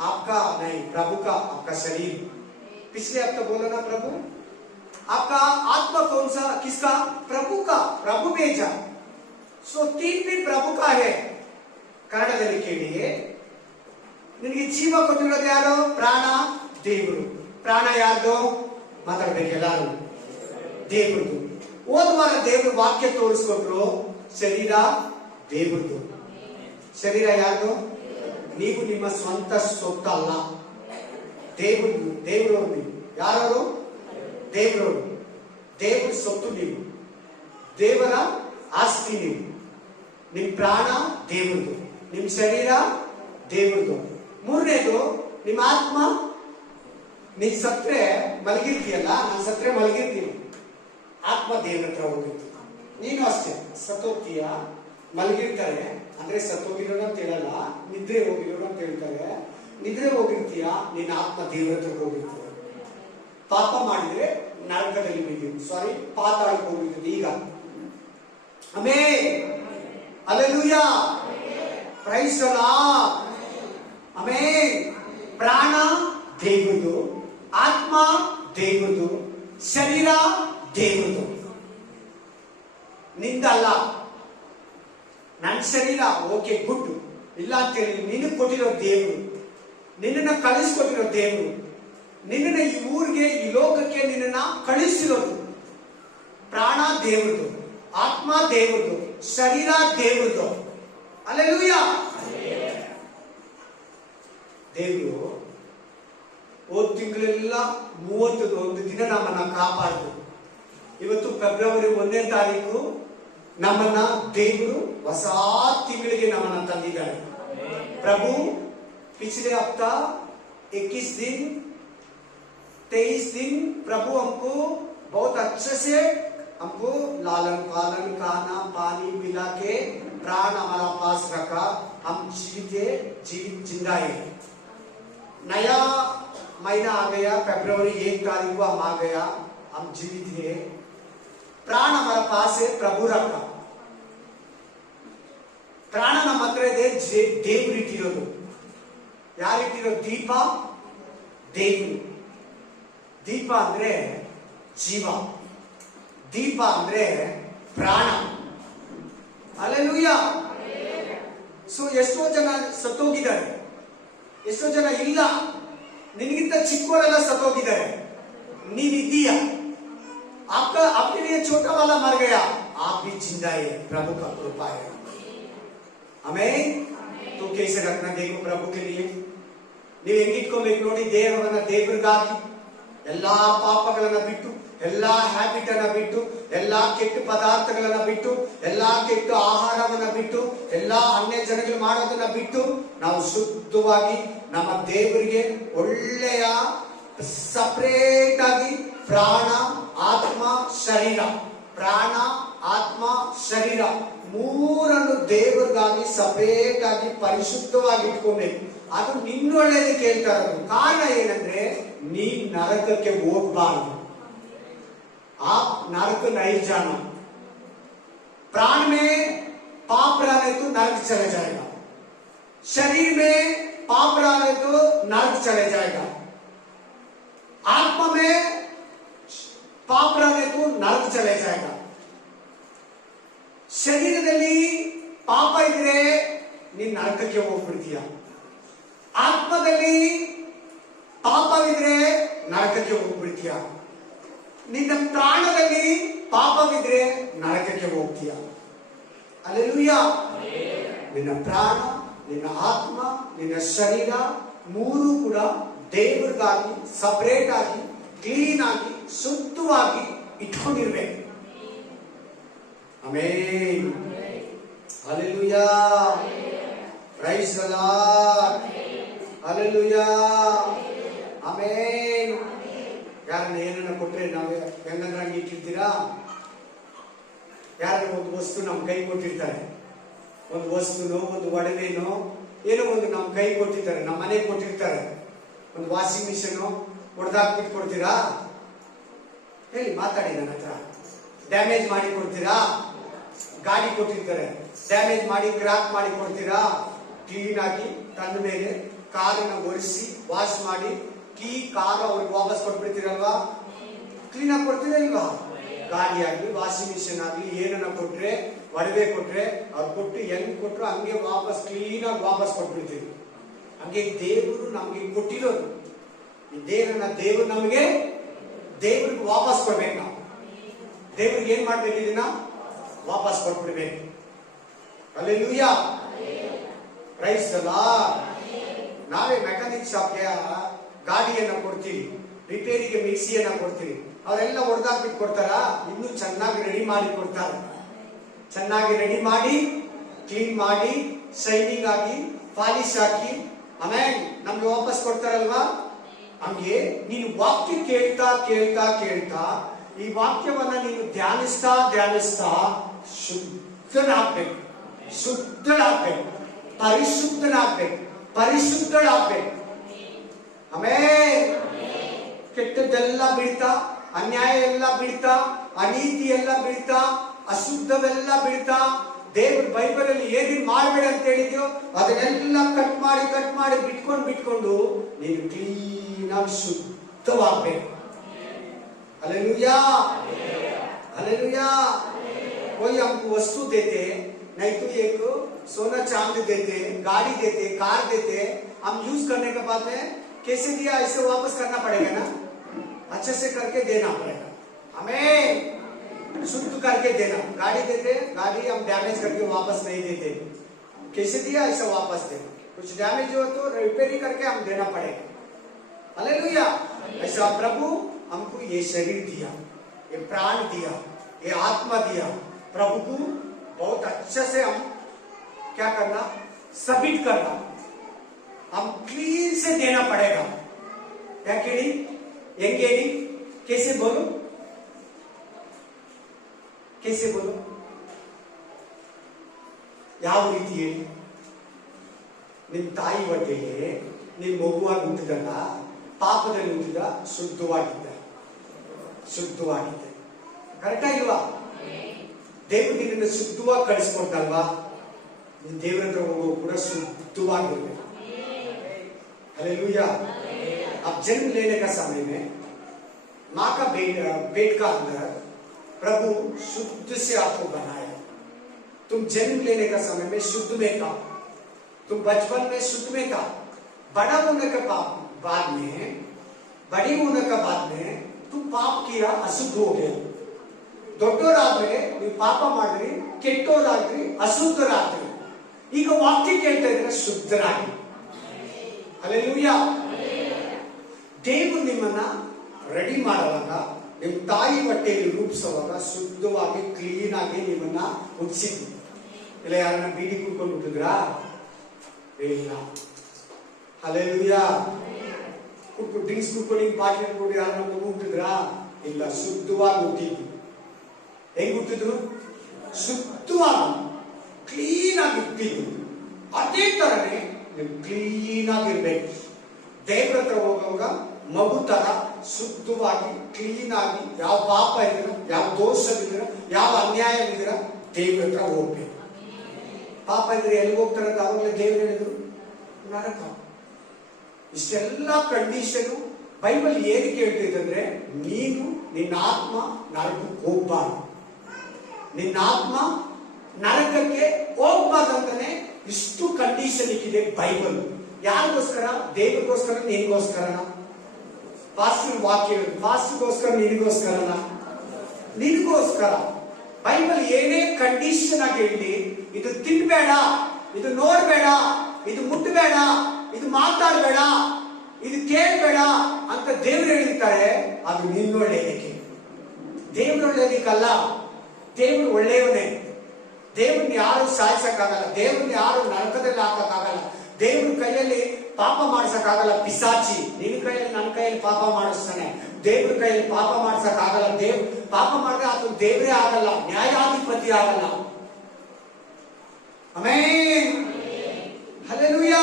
आपका नहीं, प्रभु का आपका शरीर। पिछले हफ्ते बोला ना प्रभु। आपका आत्मा कौन सा? किसका? प्रभु का। प्रभु भेजा। सो तीन भी प्रभु का है. ಕನ್ನಡದಲ್ಲಿ ಕೇಳಿ. ನಿನಗೆ ಜೀವ ಕೊಟ್ಟಿರೋದು ಯಾರು? ಪ್ರಾಣ, ದೇವರು. ಪ್ರಾಣ ಯಾರ್ದು? ಮಾತಾಡ್ಬೇಕು ಎಲ್ಲಾರು. ದೇವ್ರದು. ಹೋದ್ವಾರ ದೇವ್ರ ವಾಕ್ಯ ತೋರಿಸ್ಕೊಟ್ರು. ಶರೀರ ದೇವ್ರದು. ಶರೀರ ಯಾರ್ದು? ನೀವು ನಿಮ್ಮ ಸ್ವಂತ ಸೊತ್ತಲ್ಲ. ದೇವ್ರವ್ರು ನೀವು. ಯಾರವರು? ದೇವ್ರವ್ರು. ದೇವ್ರ ಸೊತ್ತು ನೀವು, ದೇವರ ಆಸ್ತಿ ನೀವು. ನಿಮ್ ಪ್ರಾಣ ದೇವ್ರದು, ನಿಮ್ ಶರೀರ ದೇವ್ರದು. ಮೂರನೇದು ನಿಮ್ಮ ಆತ್ಮ. ನೀನ್ ಸತ್ರೆ ಮಲಗಿರ್ತೀಯಲ್ಲ, ನಾನು ಸತ್ರೆ ಮಲಗಿರ್ತೀನಿ, ಆತ್ಮ ದೇವ್ರ ಹತ್ರ ಹೋಗಿರ್ತೀನಿ. ನೀನು ಅಷ್ಟೇ ಸತ್ತೋಗ್ತೀಯ, ಮಲಗಿರ್ತಾರೆ ಅಂದ್ರೆ ಸತ್ತೋಗಿರೋರು ಅಂತ ಹೇಳಲ್ಲ, ನಿದ್ರೆ ಹೋಗಿರೋರು ಅಂತ ಹೇಳ್ತಾರೆ. ನಿದ್ರೆ ಹೋಗಿರ್ತೀಯ, ನಿನ್ನ ಆತ್ಮ ದೇವ್ರ ಹತ್ರ ಹೋಗಿರ್ತೀಯ. ಪಾಪ ಮಾಡಿದ್ರೆ ನರಕದಲ್ಲಿ ಬಿದ್ದೀವಿ, ಸಾರಿ ಪಾತಾಳಕ್ಕೆ ಹೋಗಿರ್ತೀವಿ. ಈಗ ಆಮೇಲೆ ಹಲ್ಲೆಲೂಯಾ, ಪ್ರೈಸ್ ದಿ ಲಾರ್ಡ್. ಆಮೇಲೆ ಪ್ರಾಣ ದೇವರದು, ಆತ್ಮ ದೇವರದು, ಶರೀರ ದೇವರದು, ನಿಂದಲ್ಲ. ನನ್ನ ಶರೀರ ಓಕೆ ಗುಡ್ ಇಲ್ಲ ಅಂತೇಳಿ ನಿನಗೆ ಕೊಟ್ಟಿರೋ ದೇವರು, ನಿನ್ನನ್ನು ಕಳಿಸ್ಕೊಟ್ಟಿರೋ ದೇವರು, ನಿನ್ನನ್ನ ಈ ಊರಿಗೆ ಈ ಲೋಕಕ್ಕೆ ನಿನ್ನನ್ನ ಕಳಿಸಿರೋದು. ಪ್ರಾಣ ದೇವ್ರದು, ಆತ್ಮ ದೇವ್ರದು, ಶರೀರ ದೇವ್ರದು. ಹಲ್ಲೆಲೂಯಾ. ದೇವರು ಹೋದ ತಿಂಗಳೆಲ್ಲ 31 ದಿನ ನಮ್ಮನ್ನ ಕಾಪಾಡಿದ್ರು. ಇವತ್ತು ಫೆಬ್ರವರಿ 1ನೇ ತಾರೀಕು ನಮ್ಮನ್ನ ದೇವರು ಹೊಸ ತಿಂಗಳಿಗೆ ನಮ್ಮನ್ನ ತಂದಿದ್ದಾರೆ. ಪ್ರಭು पिछले हफ्ता 21 दिन 23 दिन प्रभु हमको बहुत अच्छे से हमको लालन पालन खाना पानी पिला के प्राण हमारा पास रखा. हम जीवित जिंदा है. नया महीना आ गया, फरवरी 1 तारीख को हम आ गया, हम जीवित है. प्राण हमारा पास है, प्रभु रखा. ಪ್ರಾಣ ನಮ್ಮ ಹತ್ರ ಇದೆ, ದೇವ್ರು ಇಟ್ಟಿರೋದು. ಯಾರಿಟ್ಟಿರೋ? ದೀಪ ದೇವ್ರು. ದೀಪ ಅಂದ್ರೆ ಜೀವ, ದೀಪ ಅಂದ್ರೆ ಪ್ರಾಣ. ಹಲ್ಲೆಲೂಯಾ. ಸೊ ಎಷ್ಟೋ ಜನ ಸತ್ತೋಗಿದ್ದಾರೆ, ಎಷ್ಟೋ ಜನ ಇಲ್ಲ, ನಿನಗಿಂತ ಚಿಕ್ಕವರೆಲ್ಲ ಸತ್ತೋಗಿದ್ದಾರೆ. ನೀನಿದ್ದೀಯಾ? आपका अपने लिए छोटा वाला मर गया, आप भी जिंदा है. प्रभु का कृपा है. हमें तो कैसे रखना देखो प्रभु के लिए. ನೀವು ಹೆಂಗಿಟ್ಕೊಬೇಕು ನೋಡಿ, ದೇಹವನ್ನ ದೇವರಿಗಾಗಿ, ಎಲ್ಲಾ ಪಾಪಗಳನ್ನ ಬಿಟ್ಟು, ಎಲ್ಲಾ ಹ್ಯಾಬಿಟ್ ಅನ್ನ ಬಿಟ್ಟು, ಎಲ್ಲಾ ಕೆಟ್ಟ ಪದಾರ್ಥಗಳನ್ನ ಬಿಟ್ಟು, ಎಲ್ಲಾ ಕೆಟ್ಟ ಆಹಾರವನ್ನ ಬಿಟ್ಟು, ಎಲ್ಲಾ ಅನ್ಯ ಜನಗಳು ಮಾಡೋದನ್ನ ಬಿಟ್ಟು ನಾವು ಶುದ್ಧವಾಗಿ ನಮ್ಮ ದೇವರಿಗೆ ಒಳ್ಳೆಯ ಸಪರೇಟ್ ಆಗಿ ಪ್ರಾಣ ಆತ್ಮ ಶರೀರ, ಪ್ರಾಣ ಆತ್ಮ ಶರೀರ ಮೂರನ್ನು ದೇವರಿಗಾಗಿ ಸಪರೇಟ್ ಆಗಿ ಪರಿಶುದ್ಧವಾಗಿ ಇಟ್ಕೋಬೇಕು. ಅದು ನಿನ್ನೊಳ್ಳೇದು ಕೇಳ್ತಾ ಇರೋದು. ಕಾರಣ ಏನಂದ್ರೆ ನೀನ್ ನರಕಕ್ಕೆ ಹೋಗ್ಬಾರ್ದು. ಆ नरक नहीं जाना. प्राण में पाप रहने तो नरक चले जाएगा, शरीर में पाप रहने तो नरक चले जाएगा, आत्मा में पाप रहने तो नरक चले जाएगा. ಶರೀರದಲ್ಲಿ ಪಾಪ ಇದ್ರೆ ನೀನ್ ನರಕಕ್ಕೆ ಹೋಗ್ಬಿಡ್ತೀಯ. ಆತ್ಮದಲ್ಲಿ ಪಾಪವಿದ್ರೆ ನರಕಕ್ಕೆ ಹೋಗ್ಬಿಡ್ತೀಯ. ನಿನ್ನ ಪ್ರಾಣದಲ್ಲಿ ಪಾಪವಿದ್ರೆ ನರಕಕ್ಕೆ ಹೋಗ್ತೀಯ. ಹಲ್ಲೆಲೂಯಾ. ನಿನ್ನ ಪ್ರಾಣ, ನಿನ್ನ ಆತ್ಮ, ನಿನ್ನ ಶರೀರ ಮೂರು ಕೂಡ ದೇವರಿಗಾಗಿ ಸಪರೇಟ್ ಆಗಿ ಕ್ಲೀನ್ ಆಗಿ ಶುದ್ಧವಾಗಿ ಇಟ್ಕೊಂಡಿರ್ಬೇಕು. Amen. Hallelujah. Praise the Lord. Hallelujah. Amen. ಯಾರನ್ನ ಏನನ್ನ ಕೊಟ್ರೆ ನಾವು ಹೆಂಗಂದ್ರೆ ಹಂಗೆ ಇಟ್ಟಿರ್ತೀರಾ? ಯಾರನ್ನ ಒಂದು ವಸ್ತು ನಮ್ಮ ಕೈ ಕೊಟ್ಟಿರ್ತಾರೆ, ಒಂದು ವಸ್ತುನೋ ಒಂದು ಒಡವೆನೋ ಏನೋ ಒಂದು ನಮ್ಮ ಕೈ ಕೊಟ್ಟಿರ್ತಾರೆ, ನಮ್ಮ ಮನೆಗೆ ಕೊಟ್ಟಿರ್ತಾರೆ. ಒಂದು ವಾಷಿಂಗ್ ಮಿಷಿನ್ ಹೊಡೆದಾಕ್ಬಿಟ್ಟು ಕೊಡ್ತೀರಾ? ಹೇಳಿ, ಮಾತಾಡಿ ನನ್ನ ಹತ್ರ. ಡ್ಯಾಮೇಜ್ ಮಾಡಿ ಕೊಡ್ತೀರಾ? ಗಾಡಿ ಕೊಟ್ಟಿರ್ತಾರೆ, ಡ್ಯಾಮೇಜ್ ಮಾಡಿ ಕ್ರಾಕ್ ಮಾಡಿ ಕೊಡ್ತೀರಾ? ಕ್ಲೀನ್ ಆಗಿ ತಂದ ಮೇಲೆ ಕಾರನ್ನ ಒರೆಸಿ ವಾಶ್ ಮಾಡಿ ಕಾರ್ ಅವ್ರಿಗೆ ವಾಪಸ್ ಕೊಟ್ಬಿಡ್ತೀರಲ್ವಾ? ಕ್ಲೀನ್ ಆಗಿ ಕೊಡ್ತೀರಾ ಇಲ್ವಾ? ಗಾಡಿ ಆಗ್ಲಿ ವಾಷಿಂಗ್ ಮಿಷಿನ್ ಆಗ್ಲಿ ಏನನ್ನ ಕೊಟ್ರೆ, ಒಡವೆ ಕೊಟ್ರೆ ಅವ್ರು ಕೊಟ್ಟು ಹೆಂಗ್ ಕೊಟ್ರು ಹಂಗೆ ವಾಪಸ್ ಕ್ಲೀನ್ ಆಗಿ ವಾಪಸ್ ಕೊಟ್ಬಿಡ್ತೀವಿ. ಹಂಗೆ ದೇವರು ನಮ್ಗೆ ಕೊಟ್ಟಿರೋದು, ಈ ದೇವರನ್ನ ದೇವರು ನಮ್ಗೆ ದೇವ್ರಿಗೆ ವಾಪಸ್ ಕೊಡ್ಬೇಕು. ನಾವು ದೇವ್ರಿಗೆ ಏನ್ ಮಾಡ್ಬೇಕು? ಇದನ್ನ ವಾಪಸ್ ಕೊಟ್ಬಿಡ್ಬೇಕು. ಹಲ್ಲೆಲೂಯಾ. Praise the Lord. ನಾವೇ ಮೆಕ್ಯಾನಿಕ್ ಶಾಪ್ಗೆ ಗಾಡಿಯನ್ನ ಕೊಡ್ತೀವಿ, ರಿಪೇರಿಗೆ ಮಿಕ್ಸಿಯನ್ನ ಕೊಡ್ತೀವಿ. ಅವರೆಲ್ಲ ಹೊಡೆದಾಕ್ಬಿಟ್ಟು ಕೊಡ್ತಾರ? ಇನ್ನೂ ಚೆನ್ನಾಗಿ ರೆಡಿ ಮಾಡಿ ಕೊಡ್ತಾರೆ. ಚೆನ್ನಾಗಿ ರೆಡಿ ಮಾಡಿ ಕ್ಲೀನ್ ಮಾಡಿ ಶೈನಿಂಗ್ ಆಗಿ ಪಾಲಿಶ್ ಹಾಕಿ ಆಮೇಲೆ ನಮ್ಗೆ ವಾಪಸ್ ಕೊಡ್ತಾರಲ್ವಾ? ಹಂಗೆ ನೀನು ವಾಕ್ಯ ಕೇಳ್ತಾ ಕೇಳ್ತಾ ಕೇಳ್ತಾ ಈ ವಾಕ್ಯವನ್ನ ನೀನು ಧ್ಯಾನಿಸ್ತಾ ಧ್ಯಾನಿಸ್ತಾ ಶುದ್ಧನಾಗ್ಬೇಕು, ಶುದ್ಧನಾಗ್ಬೇಕು, ಪರಿಶುದ್ಧನಾಗ್ಬೇಕು, ಪರಿಶುದ್ಧನಾಗ್ಬೇಕು. ಆಮೇಲೆ ಕೆಟ್ಟದ್ದೆಲ್ಲ ಬಿಡ್ತಾ, ಅನ್ಯಾಯ ಎಲ್ಲ ಬಿಡ್ತಾ, ಅನೀತಿ ಎಲ್ಲ ಬಿಡ್ತಾ, ಅಶುದ್ಧವೆಲ್ಲ ಬಿಡ್ತಾ, ದೇವ್ರ ಬೈಬಲ್ ಅಲ್ಲಿ ಏನೇನು ಮಾಡಬೇಡ ಅಂತ ಹೇಳಿದ್ಯೋ ಅದನ್ನೆಲ್ಲ ಕಟ್ ಮಾಡಿ ಬಿಟ್ಕೊಂಡು ನೀನು ಕ್ಲೀನ್ ಆಗಿ ಶುದ್ಧವಾಗ್ಬೇಕು. Hallelujah, hallelujah. कोई हमको वस्तु देते, नहीं तो एक सोना चांदी देते, गाड़ी देते, कार देते, हम यूज करने के बाद में कैसे दिया इसे वापस करना पड़ेगा ना, अच्छे से करके देना पड़ेगा, हमें शुद्ध करके देना। गाड़ी देते, गाड़ी हम डैमेज करके वापस नहीं देते, कैसे दिया ऐसा वापस देना। कुछ डैमेज हो तो रिपेयरिंग करके हम देना पड़ेगा। हालेलुया। ऐसा प्रभु हमको ये शरीर दिया, ये प्राण दिया, ये आत्मा दिया, प्रभु को बहुत अच्छे से हम क्या करना, सबमिट करना, हम क्लीन से देना पड़ेगा। क्या केड़ी ಹೆಂಗೇಳಿ कैसे बोलो, कैसे बोलो, ಯಾವ ರೀತಿ ಹೇಳಿ? ನಿಮ್ ತಾಯಿ ಹೊಟ್ಟೆಗೆ ನಿಮ್ ಮಗುವಾಗಿ ಹುಟ್ಟಿದಲ್ಲ, ಪಾಪದಲ್ಲಿ ಹುಟ್ಟಿದ, ಶುದ್ಧವಾಗಿದ್ದ ಕರೆಕ್ಟಾ ಇಲ್ವಾ? ದೇವರು ನಿನ್ನನ್ನು ಶುದ್ಧವಾಗಿ ಕಳಿಸ್ಕೊಡ್ತಲ್ವಾ? ನೀನ್ ದೇವರ ಹತ್ರ ಹೋಗೋ ಕೂಡ ಶುದ್ಧವಾಗಿರ್ಬೇಕು। हालेलुया। अब जन्म लेने का समय में माँ का पेट का अंदर प्रभु शुद्ध से आपको बनाया। तुम जन्म लेने का समय में शुद्ध में था, तुम बचपन में शुद्ध में था, बड़ा होने के बाद में, बड़ी होने के बाद में तुम पाप किया, अशुद्ध हो गया। ದೊಡ್ಡವರಾದ್ರೆ ನೀವು ಪಾಪ ಮಾಡಿದ್ರಿ, ಕೆಟ್ಟವರಾದ್ರಿ, ಅಶುದ್ಧರಾದ್ರಿ, ಈಗ ವಾಕ್ಯ ಕೇಳ್ತಾ ಇದ್ರೆ ಶುದ್ಧರಾಗಿ। हालेलुया। ದೇವರು ನಿಮ್ಮನ್ನ ರೆಡಿ ಮಾಡುವಾಗ, ನಿಮ್ಮ ತಾಯಿ ಹೊಟ್ಟೆಯಲ್ಲಿ ರೂಪಿಸುವಾಗ ಶುದ್ಧವಾಗಿ ಕ್ಲೀನ್ ಆಗಿ ನಿಮ್ಮನ್ನ ಹುಟ್ಟಿಸಿದ್ರು। ಇಲ್ಲ ಯಾರನ್ನ ಬೀಡಿ ಕುಡ್ಕೊಂಡು ಹುಟ್ಟಿದ್ರಾ? ಇಲ್ಲ। हालेलुया। ಡ್ರಿಂಕ್ಸ್ ಕುಡ್ಕೊಂಡು ಬಾಟ್ಲಿ ಕುಡ್ಕೊಂಡು ಯಾರನ್ನ ಮಗು ಹುಟ್ಟಿದ್ರಾ? ಇಲ್ಲ, ಶುದ್ಧವಾಗಿ ಹುಟ್ಟಿದ್ರು। ಹೆಂಗ್ ಹುಟ್ಟಿದ್ರು? ಶುದ್ಧವಾಗಿ ಕ್ಲೀನ್ ಆಗಿ ಹುಟ್ಟಿದ್ರು। ಅದೇ ತರನೇ ನೀವು ಕ್ಲೀನ್ ಆಗಿರ್ಬೇಕು। ದೇವರ ಹತ್ರ ಹೋಗುವಾಗ ಮಗು ತರ ಶುದ್ಧವಾಗಿ ಕ್ಲೀನ್ ಆಗಿ, ಯಾವ ಪಾಪ ಇದ್ದೀರ, ಯಾವ ದೋಷವಿದ್ದೀರ, ಯಾವ ಅನ್ಯಾಯವಿದ್ದೀರ, ದೇವರ ಹತ್ರ ಹೋಗ್ಬೇಕು। ಪಾಪ ಇದ್ರೆ ಎಲ್ಲಿಗೆ ಹೋಗ್ತಾರೆ ಅಂತ ಅವಾಗಲೇ ದೇವರು ಹೇಳಿದ್ರು, ನರಕ। ಇಷ್ಟೆಲ್ಲ ಕಂಡೀಷನ್ ಬೈಬಲ್ ಏನಕ್ಕೆ ಹೇಳ್ತಿದ್ರೆ, ನೀನು ನಿನ್ನ ಆತ್ಮ ನರಕಕ್ಕೆ ಹೋಗ್ಬಾರ್ದು, ನಿನ್ನ ಆತ್ಮ ನರಕಕ್ಕೆ ಹೋಗ್ಬಾರ್ದಂತಾನೆ ಇಷ್ಟು ಕಂಡೀಷನ್ ಇಕ್ಕಿದೆ ಬೈಬಲ್। ಯಾರಿಗೋಸ್ಕರ? ದೇವರಿಗೋಸ್ಕರ, ನಿನಗೋಸ್ಕರನ? ಪಾಸ್ಟರ್ ವಾಕ್ಯ ಪಾಸ್ಟರ್ಗೋಸ್ಕರ, ನಿನಗೋಸ್ಕರನ? ನಿನಗೋಸ್ಕರ। ಬೈಬಲ್ ಏನೇ ಕಂಡೀಷನ್ ಆಗಿ ಹೇಳಿ, ಇದು ತಿನ್ಬೇಡ, ಇದು ನೋಡ್ಬೇಡ, ಇದು ಮುಟ್ಟಬೇಡ, ಇದು ಮಾತಾಡಬೇಡ, ಇದು ಕೇಳಬೇಡ ಅಂತ ದೇವರು ಹೇಳಿರ್ತಾರೆ, ಅದು ನಿನ್ನೊಳ್ಳೆಯದಕ್ಕೆ, ದೇವ್ರ ಒಳ್ಳೆಯದಕ್ಕಲ್ಲ। ದೇವರು ಒಳ್ಳೆಯವನೇ, ದೇವ್ರನ್ನ ಯಾರು ಸಾಯಿಸಕ್ಕಾಗಲ್ಲ, ದೇವ್ರನ್ನ ಯಾರು ನರಕದಲ್ಲಿ ಹಾಕಕ್ಕಾಗಲ್ಲ, ದೇವ್ರ ಕೈಯಲ್ಲಿ ಪಾಪ ಮಾಡಿಸಕ್ಕಾಗಲ್ಲ ಪಿಸಾಚಿ। ನಿನ್ನ ಕೈಯಲ್ಲಿ, ನನ್ನ ಕೈಯಲ್ಲಿ ಪಾಪ ಮಾಡಿಸ್ತಾನೆ, ದೇವ್ರ ಕೈಯಲ್ಲಿ ಪಾಪ ಮಾಡಿಸಕ್ಕಾಗಲ್ಲ। ಪಾಪ ಮಾಡಿದ್ರೆ ಅದು ದೇವರೇ ಆಗಲ್ಲ, ನ್ಯಾಯಾಧಿಪತಿ ಆಗಲ್ಲ। Amen, hallelujah,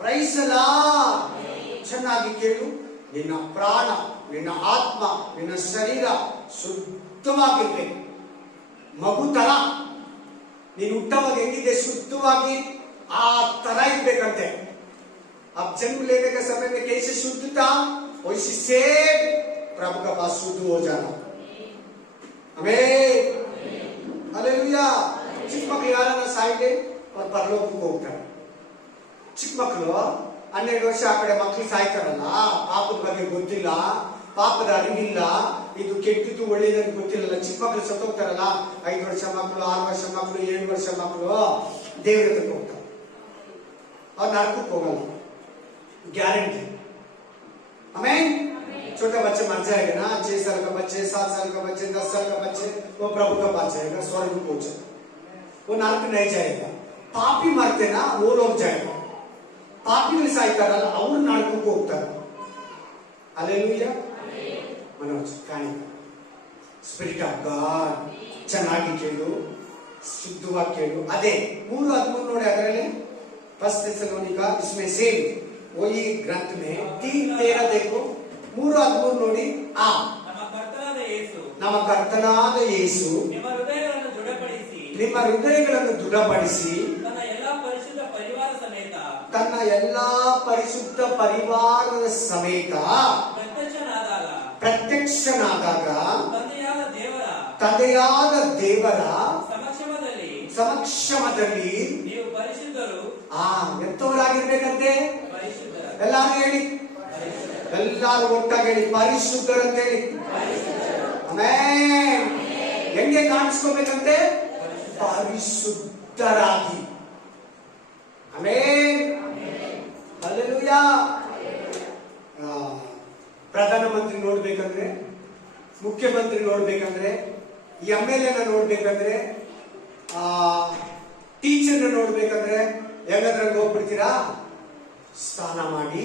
praise the Lord. ಚೆನ್ನಾಗಿ ಕೇಳು, ನಿನ್ನ ಪ್ರಾಣ, ನಿನ್ನ ಆತ್ಮ, ನಿನ್ನ ಶರೀರ ಶುದ್ಧವಾಗಿರ್ಬೇಕು। ಮಗು ತರ ನೀನು ಹುಟ್ಟವಾಗ ಹೆಂಗಿದೆ ಶುದ್ಧವಾಗಿ, ಆ ತರ ಇರ್ಬೇಕಂತೆ। अब जन्म लेने के समय में कैसे शुद्ध था, वैसे से प्रभु का पास शुद्ध हो जाना। आमीन, हालेलुया। ಚಿಕ್ಕ ಮಕ್ಕಳು ಯಾರನ್ನ ಸಾಯಿದೆ ಅವ್ರು ಪರಲೋಕಕ್ಕೆ ಹೋಗ್ತಾರೆ। ಚಿಕ್ಕ ಮಕ್ಕಳು 12 ವರ್ಷ ಆ ಕಡೆ ಮಕ್ಕಳು ಸಾಯ್ತಾರಲ್ಲ, ಪಾಪದ ಬಗ್ಗೆ ಗೊತ್ತಿಲ್ಲ, ಪಾಪದ ಅರಿವಿಲ್ಲ, ಇದು ಕೆಟ್ಟಿದ್ದು ಒಳ್ಳೇದಂತ ಗೊತ್ತಿಲ್ಲ, ಚಿಕ್ಕ ಮಕ್ಕಳು ಸತ್ತೋಗ್ತಾರಲ್ಲ, 5 ವರ್ಷ ಮಕ್ಕಳು, 6 ವರ್ಷ ಮಕ್ಕಳು, 7 ವರ್ಷ ಮಕ್ಕಳು ದೇವರ ಹತ್ರಕ್ಕೆ ಹೋಗ್ತಾರೆ, ಅವ್ರು ನರಕಕ್ಕೆ ಹೋಗಲ್ಲ, गारंटी। आमीन। छोटा बच्चा मर जाएगा ना, 6 साल का बच्चे, 7 साल का बच्चे, 10 साल का बच्चे, वो प्रभु का पास जाएगा, स्वर्ग को जाएगा, वो नरक नहीं जाएगा। पापी मरते ना, वो लोग जाएगा, पापी साಯ್ತಾರಲ್ಲ ಅವರು ನರಕಕ್ಕೆ ಹೋಗ್ತಾರೆ। हालेलुया। ಮನೋಜ್ ಕಾಣಿ, ಸ್ಪಿರಿಟ್ ಆಫ್ ಗಾಡ್ ಚೆನ್ನಾಗಿ ಕೇಳು, ಶುದ್ಧವಾಗಿ ಕೇಳು। ಅದೇ 3:13 ನೋಡಿ, ಅದರಲ್ಲಿ फर्स्ट थेसलोनिका, इसमें सेम वही ग्रंथ में 3:13 देखो, 3:13 ನೋಡಿ। ನಮ್ಮ ಕರ್ತನಾದ ಯೇಸು ನಿಮ್ಮ ಹೃದಯಗಳನ್ನು ದೃಢಪಡಿಸಿ ತನ್ನ ಎಲ್ಲಾ ಪರಿಶುದ್ಧ ಪರಿವಾರದ ಸಮೇತ ಪ್ರತ್ಯಕ್ಷನಾದಾಗ ತಂದೆಯಾದ ದೇವರ ಸಮಕ್ಷಮದಲ್ಲಿ ನೀವು ಪರಿಶುದ್ಧರು. ಎಂತವರಾಗಿರ್ಬೇಕಂತೆ? ಎಲ್ಲಾರು ಹೇಳಿ, ಎಲ್ಲಾರು ಒಟ್ಟಾಗಿ ಹೇಳಿ, ಪರಿಶುದ್ಧರಂತೇಳಿ. ಆಮೆನ್. ಹೆಂಗೆ ಕಾಣಿಸ್ಕೋಬೇಕಂತೆ? ಪರಿಶುದ್ಧರಾಗಿ. ಆಮೆನ್. ಹಲ್ಲೆಲೂಯಾ. ಪ್ರಧಾನಮಂತ್ರಿ ನೋಡ್ಬೇಕಂದ್ರೆ, ಮುಖ್ಯಮಂತ್ರಿ ನೋಡ್ಬೇಕಂದ್ರೆ, MLA ನೋಡ್ಬೇಕಂದ್ರೆ, ಟೀಚರ್ನ ನೋಡ್ಬೇಕಂದ್ರೆ ಎಲ್ಲದ್ರಲ್ಲಿ ಹೋಗ್ಬಿಡ್ತೀರಾ? ಸ್ನಾನ ಮಾಡಿ,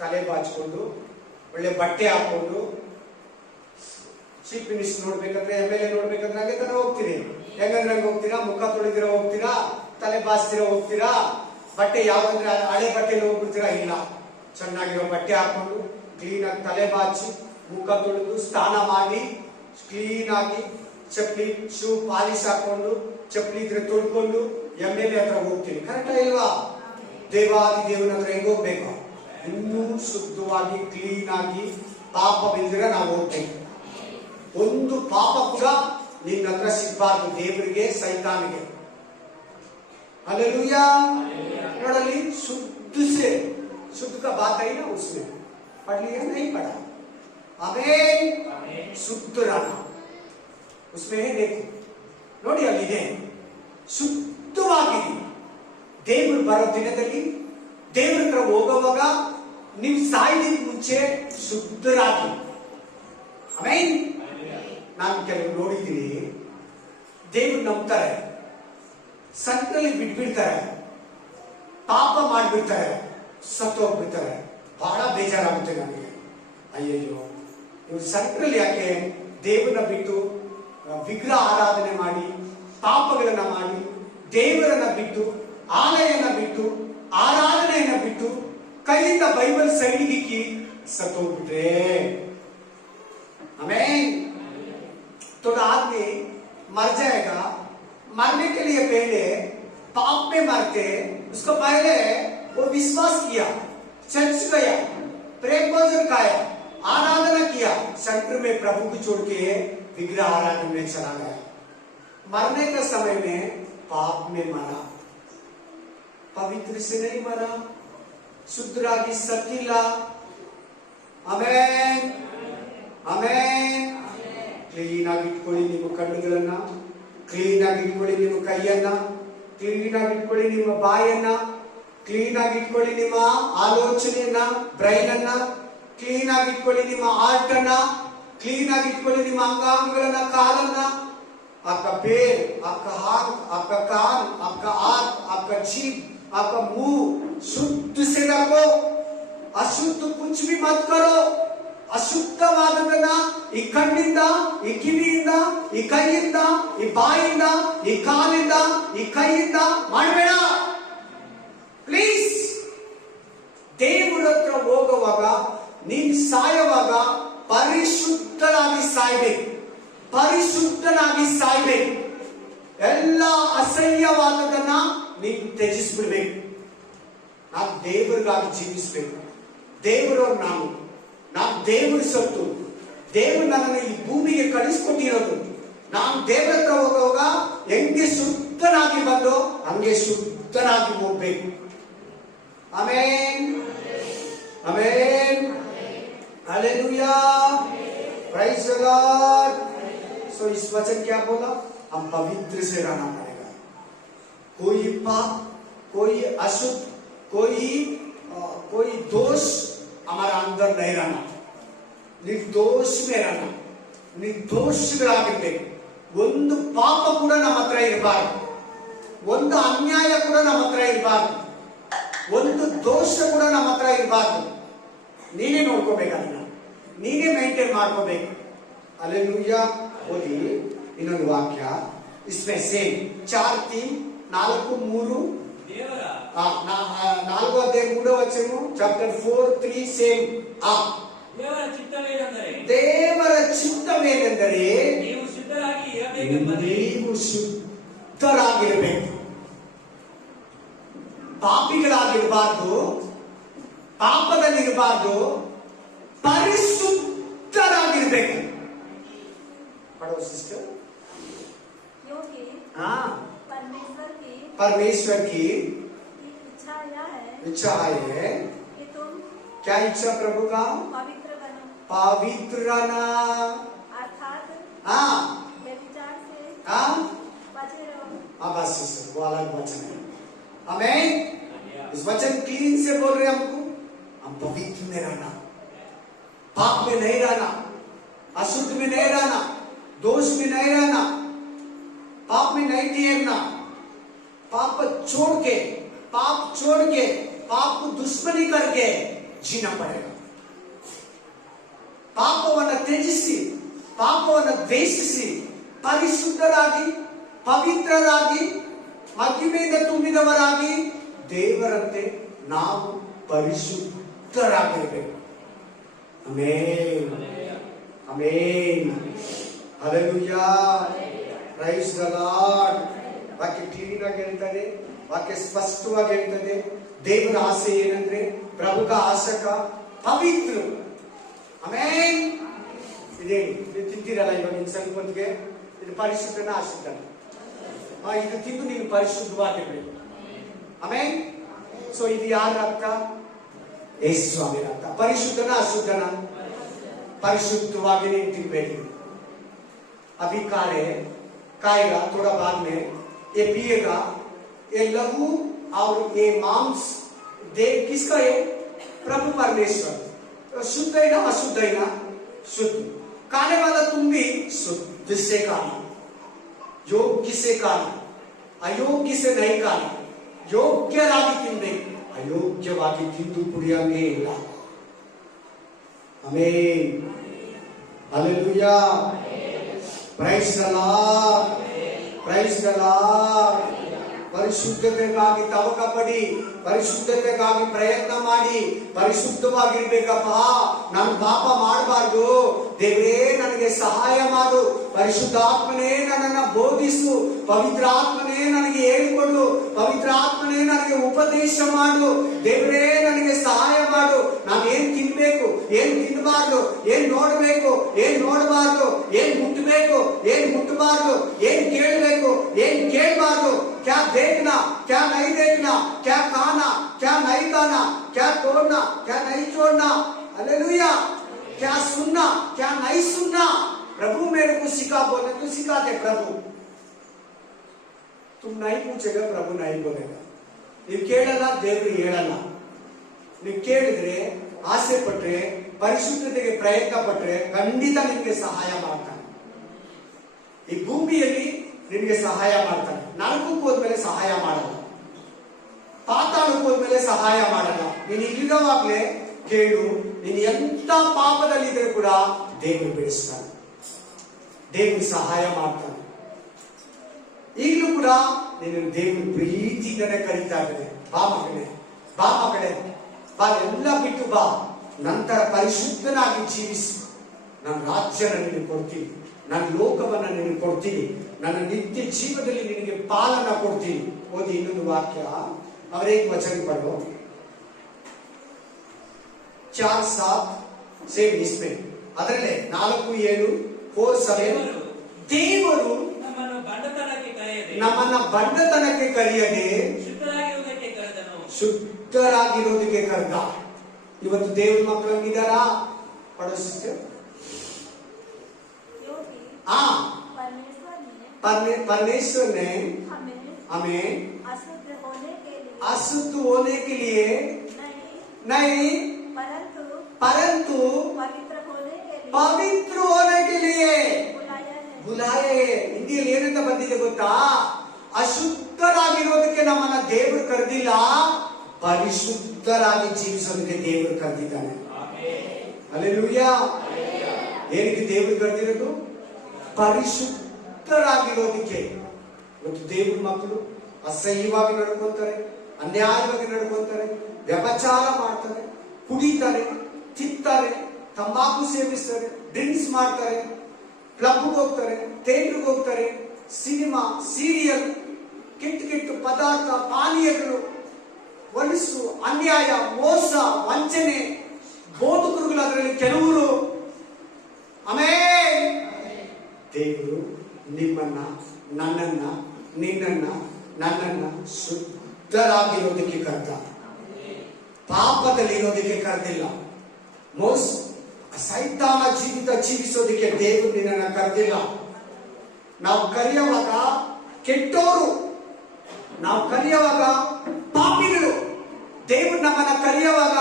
ತಲೆ ಬಾಚಿಕೊಂಡು, ಒಳ್ಳೆ ಬಟ್ಟೆ ಹಾಕೊಂಡು. ಚೀಫ್ ಮಿನಿಸ್ಟರ್ ನೋಡ್ಬೇಕಂದ್ರೆ, MLA ನೋಡ್ಬೇಕಂದ್ರೆ ಹಾಗೆ ತರ ಹೋಗ್ತೀರಿ. ಹೆಂಗಂದ್ರೆ ಹೋಗ್ತೀರಾ? ಮುಖ ತೊಳೆದಿರೋ ಹೋಗ್ತೀರಾ? ತಲೆ ಬಾಚ್ತಿರೋ ಹೋಗ್ತೀರಾ? ಬಟ್ಟೆ ಯಾವಂದ್ರೆ ಹಳೆ ಬಟ್ಟೆಲಿ ಹೋಗ್ಬಿಡ್ತೀರಾ? ಇಲ್ಲ, ಚೆನ್ನಾಗಿರೋ ಬಟ್ಟೆ ಹಾಕೊಂಡು ಕ್ಲೀನ್ ಆಗಿ ತಲೆ ಬಾಚಿ, ಮುಖ ತೊಳೆದು, ಸ್ನಾನ ಮಾಡಿ, ಕ್ಲೀನ್ ಆಗಿ ಚಪ್ಪಲಿ ಶೂ ಪಾಲಿಶ್ ಹಾಕೊಂಡು, ಚಪ್ಪಲಿ ಇದ್ರೆ ತೊಳ್ಕೊಂಡು MLA ಹತ್ರ ಹೋಗ್ತೀವಿ. ಕರೆಕ್ಟಾ ಇಲ್ವಾ? ದೇವಾದಿ ದೇವನ ಹತ್ರ ಹೆಂಗ್ ಹೋಗ್ಬೇಕು? ಇನ್ನೂ ಶುದ್ಧವಾಗಿ, ಕ್ಲೀನ್ ಆಗಿ, ಪಾಪವಿದ್ರೆ ನಾವು ಹೋಗ್ತೇವೆ. ಒಂದು ಪಾಪ ಕೂಡ ನಿನ್ನ ಹತ್ರ ಸಿಗಬಾರ್ದು, ದೇವರಿಗೆ ಸೈತಾನಿಗೆ. हालेलुया। नोडली शुद्ध से शुद्ध का बात आई ना उसमें, पढ़ लिया नहीं पढ़ा? आमीन। शुद्ध रहना उसमें है। देखो ನೋಡಿ ಅಲ್ಲಿದೆ, ಶುದ್ಧವಾಗಿರಿ. ದೇವರು ಬರೋ ದಿನದಲ್ಲಿ ದೇವರ ಹತ್ರ ಹೋಗುವಾಗ ನೀವು ಸಾಯೋದಕ್ಕೆ ಮುಂಚೆ ಶುದ್ಧರಾಗಿ. ಆಮೇನ್. ನಾನು ಕೆಲವು ನೋಡಿದ್ದೀನಿ, ದೇವರು ನಂಬ್ತಾರೆ, ಸಂತಲ್ಲಿ ಬಿಟ್ಬಿಡ್ತಾರೆ, ಪಾಪ ಮಾಡ್ಬಿಡ್ತಾರೆ, ಸತ್ತೋಗ್ಬಿಡ್ತಾರೆ. ಬಹಳ ಬೇಜಾರಾಗುತ್ತೆ ನನಗೆ. ಅಯ್ಯಯ್ಯೋ, ಇವ್ರು ಸಂತರಲ್ಲಿ ಯಾಕೆ ದೇವರನ್ನ ಬಿಟ್ಟು ವಿಗ್ರಹ ಆರಾಧನೆ ಮಾಡಿ, ಪಾಪಗಳನ್ನ ಮಾಡಿ, ದೇವರನ್ನ ಬಿಟ್ಟು, ಆಲಯನ ಬಿಟ್ಟು, ಆರಾಧನೆಯನ್ನ ಬಿಟ್ಟು, ಕೈಯಿಂದ ಬೈಬಲ್ ಸೈಡಿಗೆ सतोगे। आमीन। तो आदमी मर जाएगा, मरने के लिए पहले पाप में मरते, उसको पहले वो विश्वास किया, चर्च गया, प्रेम भोजन खाया, आराधना किया, सेंटर में प्रभु को छोड़ के विग्रह आराधना में चला गया। मरने के समय में पाप में मरा, पवित्र से नहीं मरा, शुद्धरागी सकीला। Amen amen. ಕ್ಲೀನ್ ಆಗಿ ಇಟ್ಕೊಳ್ಳಿ ನಿಮ್ಮ ಕಣ್ಣುಗಳನ್ನ, ಕ್ಲೀನ್ ಆಗಿ ಇಟ್ಕೊಳ್ಳಿ ನಿಮ್ಮ ಕೈಯನ್ನ, ಕ್ಲೀನ್ ಆಗಿ ಇಟ್ಕೊಳ್ಳಿ ನಿಮ್ಮ ಬಾಯನ್ನ, ಕ್ಲೀನ್ ಆಗಿ ಇಟ್ಕೊಳ್ಳಿ ನಿಮ್ಮ ಆಲೋಚನೆಯನ್ನ, ಬ್ರೈನ್ ಅನ್ನ ಕ್ಲೀನ್ ಆಗಿ ಇಟ್ಕೊಳ್ಳಿ, ನಿಮ್ಮ ಹಾರ್ಟ್ ಅನ್ನ ಕ್ಲೀನ್ ಆಗಿ ಇಟ್ಕೊಳ್ಳಿ, ನಿಮ್ಮ ಅಂಗಾಂಗಗಳನ್ನ, ಕಾಲನ್ನ, आपका पैर, आपका हाथ, आपका कान, आपका आंख, आपका जीभ, आपका मुंह शुद्ध से रखो। अशुद्ध कुछ भी मत करो। ಅಶುದ್ಧವಾದದನ್ನ ಈ ಕಣ್ಣಿಂದ, ಈ ಕಿವಿಯಿಂದ, ಈ ಕೈಯಿಂದ, ಈ ಬಾಯಿಂದ, ಈ ಕಾಲಿಂದ, ಈ ಕೈಯಿಂದ ಮಾಡಬೇಡ ಪ್ಲೀಸ್. ದೇವರ ಹತ್ರ ಹೋಗುವಾಗ, ನೀನ್ ಸಾಯುವಾಗ ಪರಿಶುದ್ಧನಾಗಿ ಸಾಯ್ಬೇಕು, ಪರಿಶುದ್ಧನಾಗಿ ಸಾಯ್ಬೇಕು. ಎಲ್ಲ ಅಸಹ್ಯವಾದದನ್ನ ನೀನ್ ತ್ಯಜಿಸ್ಬಿಡ್ಬೇಕು. ನಾವು ದೇವರಿಗಾಗಿ ಜೀವಿಸ್ಬೇಕು. ದೇವರು ನಾನು ದೇವರ ಸತ್ತು, ದೇವರು ನನ್ನನ್ನು ಈ ಭೂಮಿಗೆ ಕಳಿಸ್ಕೊಟ್ಟಿರೋದು. ನಾನು ದೇವರ ಹತ್ರ ಹೋಗುವಾಗ ಹೆಂಗೆ ಶುದ್ಧನಾಗಿ ಬಂದು ಹಂಗೆ ಶುದ್ಧನಾಗಿ ಹೋಗ್ಬೇಕು. Amen amen hallelujah, praise the Lord. So इस वचन क्या बोला? हम पवित्र से रहना पड़ेगा। कोई पाप, कोई अशुद्ध, कोई दोष हमारा अंदर नहीं रहना, निर्दोष में रहना, ನಿರ್ದೋಷಗಳಾಗಿರ್ಬೇಕು. ಒಂದು ಪಾಪ ಕೂಡ ನಮ್ಮ ಹತ್ರ ಇರಬಾರ್ದು, ಒಂದು ಅನ್ಯಾಯ ಕೂಡ ನಮ್ಮ ಹತ್ರ ಇರಬಾರ್ದು, ಒಂದು ದೋಷ ಕೂಡ ನಮ್ಮ ಹತ್ರ ಇರಬಾರ್ದು. ನೀನೇ ನೋಡ್ಕೋಬೇಕು, ಅದನ್ನ ನೀನೇ ಮೇಂಟೈನ್ ಮಾಡ್ಕೋಬೇಕು. हालेलुया। ಓದಿ ಇನ್ನೊಂದು ವಾಕ್ಯ, इसमें सेम 4:3-4:3 4వ ಅಧ್ಯಾಯ 3వ ವಚನ, ಚಾಪ್ಟರ್ 4:3 ಸೇಮ್. ದೇವರ ಚಿತ್ತವೇನೆಂದರೆ ನೀವು ಶುದ್ಧರಾಗಿರಬೇಕು, ಪಾಪಿಗಳಾಗಿರಬಾರ್ದು, ಪಾಪದಲ್ಲಿರಬಾರ್ದು, ಪರಿಶುದ್ಧರಾಗಿರ್ಬೇಕು. ಪಡೋ ಸಿಸ್ಟರ್, क्योंकि हाँ परमेश्वर परमेश्वर की इच्छा है कि तुम क्या इच्छा प्रभु का? पवित्र बनो, पवित्र रहना। अर्थात हाँ व्यभिचार से हाँ बचे रहो। बस वो अलग वचन है। हमें इस वचन क्लीन से बोल रहे हमको, हम पवित्र में रहना, पाप में नहीं रहना, अशुद्ध में नहीं रहना, दोष में नहीं रहना, पाप में नहीं ठहरना, पाप छोड़ के पाप को दुश्मनी करके जीना पड़ेगा। ಪಾಪವನ್ನು ತ್ಯಜಿಸಿ, ಪಾಪವನ್ನು ದ್ವೇಷಿಸಿ, ಪರಿಶುದ್ಧರಾಗಿ, ಪವಿತ್ರರಾಗಿ, ಮಹಿಮೆಯಿಂದ ತುಂಬಿದವರಾಗಿ ದೇವರಂತೆ ನಾವು ಪರಿಶುದ್ಧರಾಗಿರಬೇಕು. Amen, amen, hallelujah, praise the Lord. ವಾಕ್ಯ ಕ್ಲೀನ್ ಆಗಿ ಹೇಳ್ತದೆ, ವಾಕ್ಯ ಸ್ಪಷ್ಟವಾಗಿ ಹೇಳ್ತದೆ. ದೇವರ ಆಸೆ ಏನಂದ್ರೆ ಪ್ರಭು का आशा का पवित्र. ಆಮೆನ್. ಇದು ತಿಂತೀರಲ್ಲ ಇವಾಗ ಇನ್ನು ಸ್ವಲ್ಪ ಹೊತ್ತಿಗೆ, ಇದು ಪರಿಶುದ್ಧನ ಅಶುದ್ಧನ? ಇದು ತಿಂದು ನೀನು ಪರಿಶುದ್ಧವಾಗಿರ್ಬೇಕು. ಆಮೆನ್. ಸೊ ಇದು ಯಾರ ರಕ್ತ? ಯೇಸು ಸ್ವಾಮಿ ರಕ್ತ. ಪರಿಶುದ್ಧನ ಅಶುದ್ಧನ? परिशुद्धವಾಗಿ नहीं ತಿನ್ಬೇಕು. अभी खाएगा थोड़ा बाद में, ये पिएगा, ये लहू और ये मांस देह किसका है? प्रभु परमेश्वर. शुद्ध है ना अशुद्ध है ना? शुद्ध. खाने वाला तुम भी शुद्ध से खाना, योग्य से खाना, अयोग्य से नहीं खाना. ಯೋಗ್ಯರಾಗಿ ತಿನ್ಬೇಕು, ಅಯೋಗ್ಯವಾಗಿ ತಿಂದು ಕುಡಿಯಂಗೆ ಇಲ್ಲ. Amen, hallelujah, praise the Lord, praise the Lord. ಪರಿಶುದ್ಧತೆಗಾಗಿ ತವಕ ಪಡಿ, ಪರಿಶುದ್ಧತೆಗಾಗಿ ಪ್ರಯತ್ನ ಮಾಡಿ, ಪರಿಶುದ್ಧವಾಗಿರ್ಬೇಕಪ್ಪ. ನಾನು ಪಾಪ ಮಾಡಬಾರ್ದು, ದೇವರೇ ನನಗೆ ಸಹಾಯ ಮಾಡು, ಪರಿಶುದ್ಧಾತ್ಮನೇ ನನ್ನನ್ನು ಬೋಧಿಸು, ಪವಿತ್ರಾತ್ಮನೇ ನನಗೆ ಹೇಳಿಕೊಡು, ಪವಿತ್ರಾತ್ಮನೇ ನನಗೆ ಉಪದೇಶ ಮಾಡು, ದೇವರೇ ನನಗೆ ಸಹಾಯ ಮಾಡು. ನಾನು ಏನ್ ತಿನ್ಬೇಕು, ಏನ್ ತಿನ್ನಬಾರ್ದು, ಏನ್ ನೋಡ್ಬೇಕು, ಏನ್ ನೋಡಬಾರ್ದು, ಏನ್ ಮುಟ್ಟಬೇಕು, ಏನ್ ಮುಟ್ಟಬಾರ್ದು, ಏನ್ ಕೇಳಬೇಕು, ಏನ್ ಕೇಳಬಾರ್ದು, क्या देखना, क्या नहीं देखना, क्या खाना, क्या नहीं खाना, क्या तोड़ना, क्या नहीं छोड़ना, हालेलुया, क्या सुनना, क्या नहीं सुनना. प्रभु मेरे को सिखा बोले तो सिखाते प्रभु. तुम नहीं पूछेगा, प्रभु नहीं बोलेगा. ನೀವು ಕೇಳಲ್ಲ, ದೇವರು ಹೇಳಲ್ಲ. ನೀವು ಕೇಳಿದ್ರೆ, ಆಸೆ ಪಟ್ರೆ, ಪರಿಶುದ್ಧತೆಗೆ ಪ್ರಯತ್ನ ಪಟ್ರೆ ಖಂಡಿತ ನಿಮಗೆ ಸಹಾಯ ಮಾಡ್ತಾನೆ. ಈ ಭೂಮಿಯಲ್ಲಿ ನಿನಗೆ ಸಹಾಯ ಮಾಡ್ತಾನೆ. ನರಕಕ್ಕೆ ಹೋದ್ಮೇಲೆ ಸಹಾಯ ಮಾಡಲ್ಲ, ಪಾತಾಳಕ್ಕೆ ಹೋದ್ಮೇಲೆ ಸಹಾಯ ಮಾಡಲ್ಲ. ನೀನು ಇಲ್ಲಿರುವಾಗಲೇ ಕೇಳು, ನೀನು ಎಂತ ಪಾಪದಲ್ಲಿದ್ರೆ ಕೂಡ ದೇವರು ಬಿಡಿಸ್ತಾನೆ, ದೇವರು ಸಹಾಯ ಮಾಡ್ತಾನೆ. ಈಗಲೂ ಕೂಡ ನೀನು ದೇವರು ಪ್ರೀತಿಯಿಂದನೇ ಕರೀತಾ ಇದ್ದಾನೆ, ಬಾ ಮಗನೇ, ಬಾ ಮಗಳೇ, ಬಾ, ಎಲ್ಲ ಬಿಟ್ಟು ಬಾ, ನಂತರ ಪರಿಶುದ್ಧನಾಗಿ ಜೀವಿಸಿ, ನನ್ನ ರಾಜ್ಯನ ನಿನಗೆ ಕೊಡ್ತೀನಿ, ನನ್ನ ಲೋಕವನ್ನ ನಿನಗೆ ಕೊಡ್ತೀನಿ, ನನ್ನ ನಿತ್ಯ ಜೀವದಲ್ಲಿ ನಿನಗೆ ಪಾಲನ ಕೊಡ್ತೀನಿ. ಓದಿ ಇನ್ನೊಂದು ವಾಕ್ಯ, ಅವರೇ ವಚನ ಪढ़ो, 4:7 इसमें, ಅದರಲ್ಲೇ 4:7, 4:7. ದೇವರು ನಮ್ಮನ್ನ ಬಂಡತನಕ್ಕೆ ಕರೆಯದೆ ಶುದ್ಧರಾಗಿರೋದಕ್ಕೆ ಕರೆದ. ಇವತ್ತು ದೇವ್ರ ಮಕ್ಕಳಾಗಿದ್ದಾರಾ? ಪढ़ो ಸಿಸ್ಟರ್. परमेश्वर ने हमें अशुद्ध होने के लिए नहीं, परंतु पवित्र होने के लिए बुलाए. ಹಿಂದಿಯಲ್ಲಿ ಏನಂತ ಬಂದಿದೆ ಗೊತ್ತಾ? ಅಶುದ್ಧರಾಗಿರೋದಕ್ಕೆ ನಮ್ಮನ್ನ ದೇವರು ಕರೆದಿಲ್ಲ, ಪರಿಶುದ್ಧರಾಗಿ ಜೀವಿಸೋದಕ್ಕೆ ದೇವರು ಕರೆದಿದ್ದಾನೆ. ಹಲ್ಲೆಲೂಯಾ. ಏನಕ್ಕೆ ದೇವರು ಕರೆದಿರೋದು? ಪರಿಶುದ್ಧರಾಗಿರೋದಕ್ಕೆ. ಇವತ್ತು ದೇವ್ರ ಮಕ್ಕಳು ಅಸಹ್ಯವಾಗಿ ನಡ್ಕೊಂತಾರೆ, ಅನ್ಯಾಯವಾಗಿ ನಡ್ಕೊಂತಾರೆ, ವ್ಯಭಚಾರ ಮಾಡ್ತಾರೆ, ಕುಡಿತಾರೆ, ತಿಂತಾರೆ, ತಂಬಾಕು ಸೇವಿಸ್ತಾರೆ, ಡ್ರಿಂಕ್ಸ್ ಮಾಡ್ತಾರೆ, ಕ್ಲಬ್ಗೆ ಹೋಗ್ತಾರೆ, ಥಿಯೇಟರ್ಗೆ ಹೋಗ್ತಾರೆ, ಸಿನಿಮಾ, ಸೀರಿಯಲ್, ಕೆಟ್ಟ ಕೆಟ್ಟ ಪದಾರ್ಥ, ಪಾನೀಯಗಳು, ಹೊಲಸು, ಅನ್ಯಾಯ, ಮೋಸ, ವಂಚನೆ, ಬೋಧಕರುಗಳು ಅದರಲ್ಲಿ ಕೆಲವರು. ಆಮೇಲೆ ದೇವರು ನಿಮ್ಮನ್ನ, ನನ್ನನ್ನ, ನಿನ್ನನ್ನ ನನ್ನನ್ನು ಶುದ್ಧರಾಗಿರೋದಕ್ಕೆ ಕರೆದ, ಪಾಪದಲ್ಲಿ ಇರೋದಕ್ಕೆ ಕರೆದಿಲ್ಲ. ಸೈತಾನ ಜೀವಿತ ಜೀವಿಸೋದಕ್ಕೆ ದೇವರು ನಿನ್ನನ್ನು ಕರೆದಿಲ್ಲ. ನಾವು ಕರೆಯುವಾಗ ಕೆಟ್ಟೋರು, ನಾವು ಕರೆಯುವಾಗ ಪಾಪಿಗಳು, ದೇವರು ನಮ್ಮನ್ನ ಕರೆಯುವಾಗ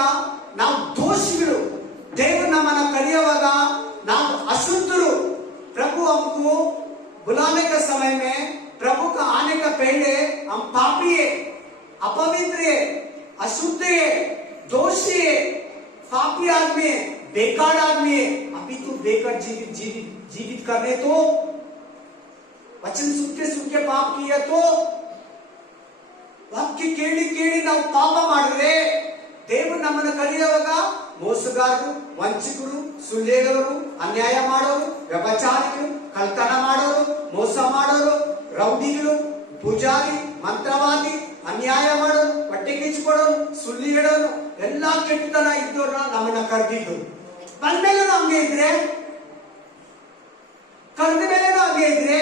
ನಾವು ದೋಷಿಗಳು, ದೇವರು ನಮ್ಮನ್ನ ಕರೆಯುವಾಗ ನಾವು अशुद्धರು. प्रभु हमको बुलाने का समय में प्रभु का आने का पहले हम पापी है, अपवित्र है, अशुद्ध है, दोषी है, पापी आदमी है, बेकार आदमी है. अभी तो बेकार जीवित करने तो वचन सुन के पाप किया तो ವಾಕ್ಯ ಕೇಳಿ ನಾವು ಪಾಪ ಮಾಡಿದ್ರೆ ದೇವರು ನಮ್ಮನ್ನು ಕರೆಯುವಾಗ ಮೋಸಗಾರರು, ವಂಚಕರು, ಸುಳ್ಳೆಗಳವರು, ಅನ್ಯಾಯ ಮಾಡೋರು, ವ್ಯಭಿಚಾರಿಗಳು, ಕಳ್ತನ ಮಾಡೋರು, ಮೋಸ ಮಾಡೋರು, ರೌಡಿಗಳು, ಪೂಜಾರಿ, ಮಂತ್ರವಾದಿ, ಅನ್ಯಾಯ ಮಾಡೋರು, ಹೊಟ್ಟೆ ಕಿಚ್ಚಿಕೊಡೋರು, ಸುಳ್ಳು ಹೇಳೋರು, ಎಲ್ಲಾ ಕೆಟ್ಟತನ ಇದ್ದವ್ರನ್ನ ನಮ್ಮನ್ನ ಕರೆದಿದ್ದು. ಬಂದ್ಮೇಲೆ ಹಂಗೆ ಇದ್ರೆ, ಕರೆದ ಮೇಲೇನೂ ಹಂಗೆ ಇದ್ರೆ,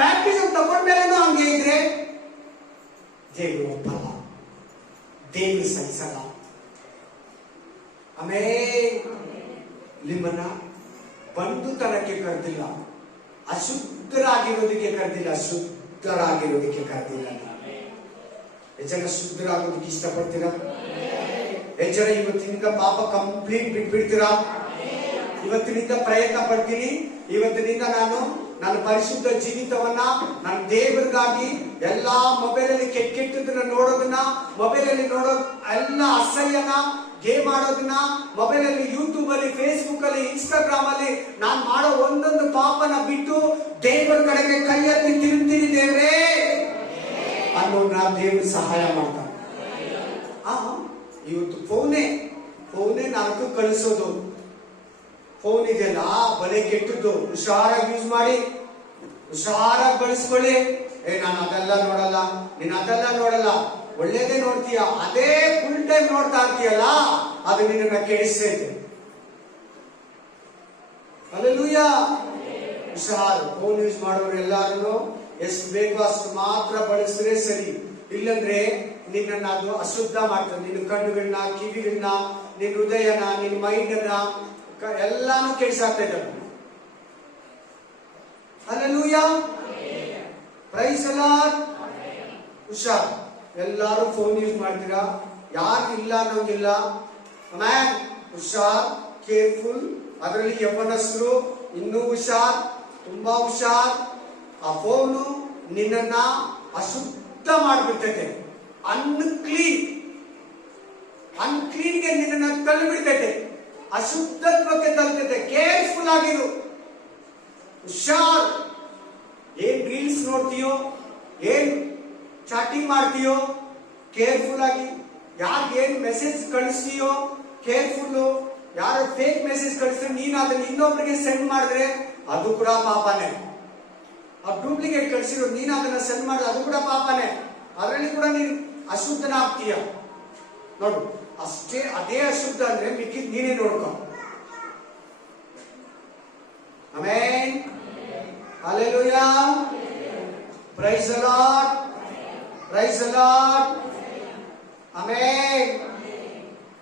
ಬ್ಯಾಪ್ಟಿಸಮ್ ತಗೊಂಡ್ಮೇಲೇನೂ ಹಂಗೆ ಇದ್ರೆ ದೇವರು ಒಪ್ಪಲ್ಲ, ದೇವರು ಸಹಿಸಲ್ಲ. ನಿಮ್ಮನ್ನ ಬಂಧುತನಕ್ಕೆ ಕರೆದಿಲ್ಲ, ಅಶುದ್ಧರಾಗಿರೋದಕ್ಕೆ ಕರೆದಿಲ್ಲ, ಶುದ್ಧರಾಗಿರೋದಕ್ಕೆ ಕರೆದಿಲ್ಲ. ಎಷ್ಟು ಜನ ಶುದ್ಧರಾಗೋದಕ್ಕೆ ಇಷ್ಟಪಡ್ತೀರಾ? ಎಷ್ಟು ಜನ ಇವತ್ತಿನಿಂದ ಪಾಪ ಕಂಪ್ಲೀಟ್ ಬಿಟ್ಬಿಡ್ತೀರಾ? ಇವತ್ತಿನಿಂದ ಪ್ರಯತ್ನ ಪಡ್ತೀನಿ, ಇವತ್ತಿನಿಂದ ನಾನು ನನ್ನ ಪರಿಶುದ್ಧ ಜೀವಿತವನ್ನ ನನ್ನ ದೇವರಿಗಾಗಿ ಎಲ್ಲಾ ಮೊಬೈಲ್ ಅಲ್ಲಿ ಕೆಟ್ಟದನ್ನ ನೋಡೋದನ್ನ, ಮೊಬೈಲ್ ಅಲ್ಲಿ ನೋಡೋ ಎಲ್ಲ ಅಸಹ್ಯನ, ಗೇಮ್ ಆಡೋದನ್ನ, ಮೊಬೈಲ್ ಅಲ್ಲಿ, ಯೂಟ್ಯೂಬ್ ಅಲ್ಲಿ, ಫೇಸ್ಬುಕ್ ಅಲ್ಲಿ, ಇನ್ಸ್ಟಾಗ್ರಾಮ್ ಅಲ್ಲಿ ನಾನು ಮಾಡೋ ಒಂದೊಂದು ಪಾಪನ ಬಿಟ್ಟು ದೇವರ ಕಡೆಗೆ ಕೈ ಎತ್ತಿ ತಿರುಗ್ತೀನಿ ದೇವ್ರೇ ಅನ್ನೋದನ್ನ ದೇವರು ಸಹಾಯ ಮಾಡ್ತಾನೆ. ಇವತ್ತು ಫೋನೇ ನಾಲ್ಕು ಕಳಿಸೋದು. ಫೋನ್ ಇದೆಯಲ್ಲ ಬಲೆ ಕೆಟ್ಟದ್ದು, ಹುಷಾರಾಗಿ ಯೂಸ್ ಮಾಡಿ, ಹುಷಾರಾಗಿ ಬಳಸ್ಕೊಳ್ಳಿ. ನಾನು ಅದೆಲ್ಲ ನೋಡಲ್ಲ, ನೀನ್ ಅದೆಲ್ಲ ನೋಡಲ್ಲ, ಒಳ್ಳೇದೇ ನೋಡ್ತೀಯ, ಅದೇ ಫುಲ್ ಟೈಮ್ ನೋಡ್ತಾ ಇರ್ತೀಯಲ್ಲ, ಅದು ನಿನ್ನ ಕೆಡಿಸ್ತೈತೆ. ಹಲ್ಲೆಲೂಯಾ. ಹುಷಾರು. ಫೋನ್ ಯೂಸ್ ಮಾಡೋರು ಎಲ್ಲಾರು ಎಷ್ಟು ಬೇಕೋ ಅಷ್ಟು ಮಾತ್ರ ಬಳಸಿದ್ರೆ ಸರಿ, ಇಲ್ಲಂದ್ರೆ ನಿನ್ನ ಅದು ಅಶುದ್ಧ ಮಾಡ್ತದೆ. ನಿನ್ನ ಕಣ್ಣುಗಳನ್ನ, ಕಿವಿಗಳನ್ನ, ನಿನ್ನ ಹೃದಯನ, ನಿನ್ನ ಮೈಂಡ್ ಅನ್ನ ಎಲ್ಲಾನು ಕೆಡಿಸಾಗ್ತಾ ಇದ್ದಾರೆ. ಹಲ್ಲೆಲೂಯಾ. Praise the Lord. ಹುಷಾರ್. ಎಲ್ಲಾರು ಫೋನ್ ಯೂಸ್ ಮಾಡ್ತೀರಾ, ಯಾರು ಇಲ್ಲ ಅನ್ನೋಂಗಿಲ್ಲ. ಮ್ಯಾನ್ ಹುಷಾರ್, ಕೇರ್ಫುಲ್. ಅದರಲ್ಲಿ ಯೌವನಸ್ಥರು ಇನ್ನೂ ಹುಷಾರ್, ತುಂಬಾ ಹುಷಾರ್. ಆ ಫೋನು ನಿನ್ನನ್ನ ಅಶುದ್ಧ ಮಾಡ್ಬಿಡ್ತೈತೆ. ಅನ್ಕ್ಲೀನ್ಗೆ ನಿನ್ನನ್ನ ತಳ್ಳಿಬಿಡ್ತೈತೆ, ಅಶುದ್ಧತ್ವಕ್ಕೆ ತಲುಪುತ್ತೆ. ಕೇರ್ಫುಲ್ ಆಗಿರು, ಹುಷಾರ್. ಏನ್ ರೀಲ್ಸ್ ನೋಡ್ತೀಯೋ, ಏನ್ ಚಾಟಿಂಗ್ ಮಾಡ್ತೀಯೋ, ಕೇರ್ಫುಲ್ ಆಗಿ. ಯಾರಿಗೆ ಏನ್ ಮೆಸೇಜ್ ಕಳಿಸ್ತೀಯೋ ಕೇರ್ಫುಲ್. ಯಾರು ಫೇಕ್ ಮೆಸೇಜ್ ಕಳಿಸಿದ್ರೆ ನೀನು ಅದನ್ನ ಇನ್ನೊಬ್ಬರಿಗೆ ಸೆಂಡ್ ಮಾಡಿದ್ರೆ ಅದು ಕೂಡ ಪಾಪನೇ. ಆ ಡೂಪ್ಲಿಕೇಟ್ ಕಳಿಸಿರೋ ನೀನು ಅದನ್ನ ಸೆಂಡ್ ಮಾಡಿದ್ರೆ ಅದು ಕೂಡ ಪಾಪನೇ. ಅದರಲ್ಲಿ ಕೂಡ ನೀನು ಅಶುದ್ಧನ ಆಗ್ತೀಯ. ನೋಡು, ಅಷ್ಟೇ ಅದೇ ಅಶುದ್ಧ ಅಂದ್ರೆ ಮಿಕ್ಕಿದ್ ನೀನೇ ನೋಡ್ಕೊ. Amen. Hallelujah. Praise the Lord. Praise the Lord. Amen.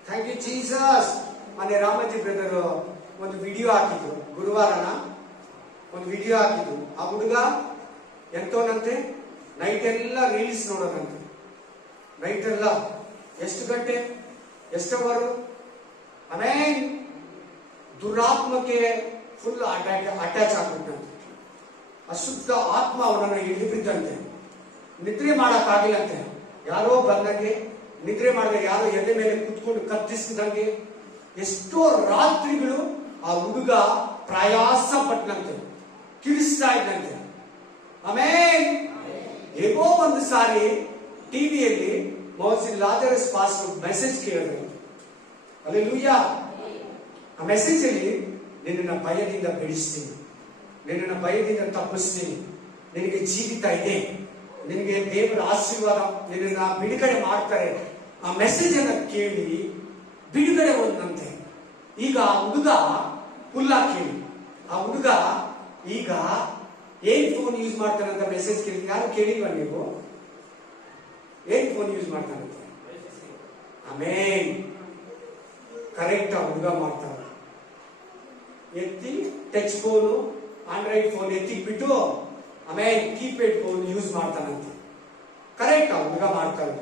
Thank you Jesus. ಮೊನ್ನೆ ರಾಮಜಿ ಬ್ರದರ್ ಒಂದು ವಿಡಿಯೋ ಹಾಕಿದ್ರು, ಗುರುವಾರನ ಒಂದು ವಿಡಿಯೋ ಹಾಕಿದ್ರು. ಆ ಹುಡುಗ ಎಂತೋನಂತೆ, ನೈಟ್ ಎಲ್ಲ ರೀಲ್ಸ್ ನೋಡೋದಂತೆ. ನೈಟ್ ಎಲ್ಲ ಎಷ್ಟು ಗಂಟೆ, ಎಷ್ಟು ಅವರು. ಆಮೇಲೆ ದುರಾತ್ಮಕ್ಕೆ ಫುಲ್ ಅಟ್ಯಾಚ್ ಆಗ್ಬಿಟ್ಟಂತೆ. ಅಶುದ್ಧ ಆತ್ಮ ಅವನನ್ನು ಹಿಡಿದು ಬಿದ್ದಂತೆ. ನಿದ್ರೆ ಮಾಡಕ್ಕಾಗಿಲ್ಲಂತೆ. ಯಾರೋ ಬಂದಂಗೆ ನಿದ್ರೆ ಮಾಡಿದ್ರೆ, ಯಾರೋ ಎದೆ ಮೇಲೆ ಕುತ್ಕೊಂಡು ಕತ್ತಿಸಿದಂಗೆ ಎಷ್ಟೋ ರಾತ್ರಿಗಳು ಆ ಹುಡುಗ ಪ್ರಯಾಸ ಪಟ್ಟನಂತೆ, ಕಿರಿಸ್ತಾ ಇದ್ದಂತೆ. ಆಮೇಲೆ ಹೇಗೋ ಒಂದು ಸಾರಿ ಟಿವಿಯಲ್ಲಿ ಮೌಸಿನ್ ಲಾಜರಸ್ ಪಾಸ್ಟರ್ ಮೆಸೇಜ್ ಕೇಳಿದ್ರು. ಹಲ್ಲೆಲೂಯಾ. ಆ ಮೆಸೇಜ್ ಅಲ್ಲಿ ನಿನ್ನ ಭಯದಿಂದ ಬಿಡಿಸ್ತೀನಿ, ನಿನ್ನ ಭಯದಿಂದ ತಪ್ಪಿಸ್ತೀನಿ, ನಿನಗೆ ಜೀವಿತ ಇದೆ, ನಿನಗೆ ದೇವರ ಆಶೀರ್ವಾದ, ನಿನ್ನ ಬಿಡುಗಡೆ ಮಾಡ್ತಾರೆ. ಆ ಮೆಸೇಜ್ ಅನ್ನ ಕೇಳಿ ಬಿಡುಗಡೆ ಹೊಂದಂತೆ. ಈಗ ಆ ಹುಡುಗ ಹುಲ್ಲ ಕೇಳಿ, ಆ ಹುಡುಗ ಈಗ ಏನ್ ಫೋನ್ ಯೂಸ್ ಮಾಡ್ತಾನೆ ಅಂತ ಮೆಸೇಜ್ ಕೇಳಿ. ಯಾರು ಕೇಳಿಲ್ವಾ ನೀವು? ಏನ್ ಫೋನ್ ಯೂಸ್ ಮಾಡ್ತಾನಂತೆ? ಆಮೇನ್, ಕರೆಕ್ಟ್ ಆ ಹುಡುಗ ಮಾಡ್ತಾನೆ. ಎತ್ತಿ ಟಚ್ ಫೋನು, ಆಂಡ್ರಾಯ್ಡ್ ಫೋನ್ ಎತ್ತಿ ಬಿಟ್ಟು ಆಮೇಲೆ ಕೀಪ್ಯಾಡ್ ಫೋನ್ ಯೂಸ್ ಮಾಡ್ತಾನಂತೆ. ಕರೆಕ್ಟ್ ಆ ಹುಡುಗ ಮಾಡ್ತಾನೆ.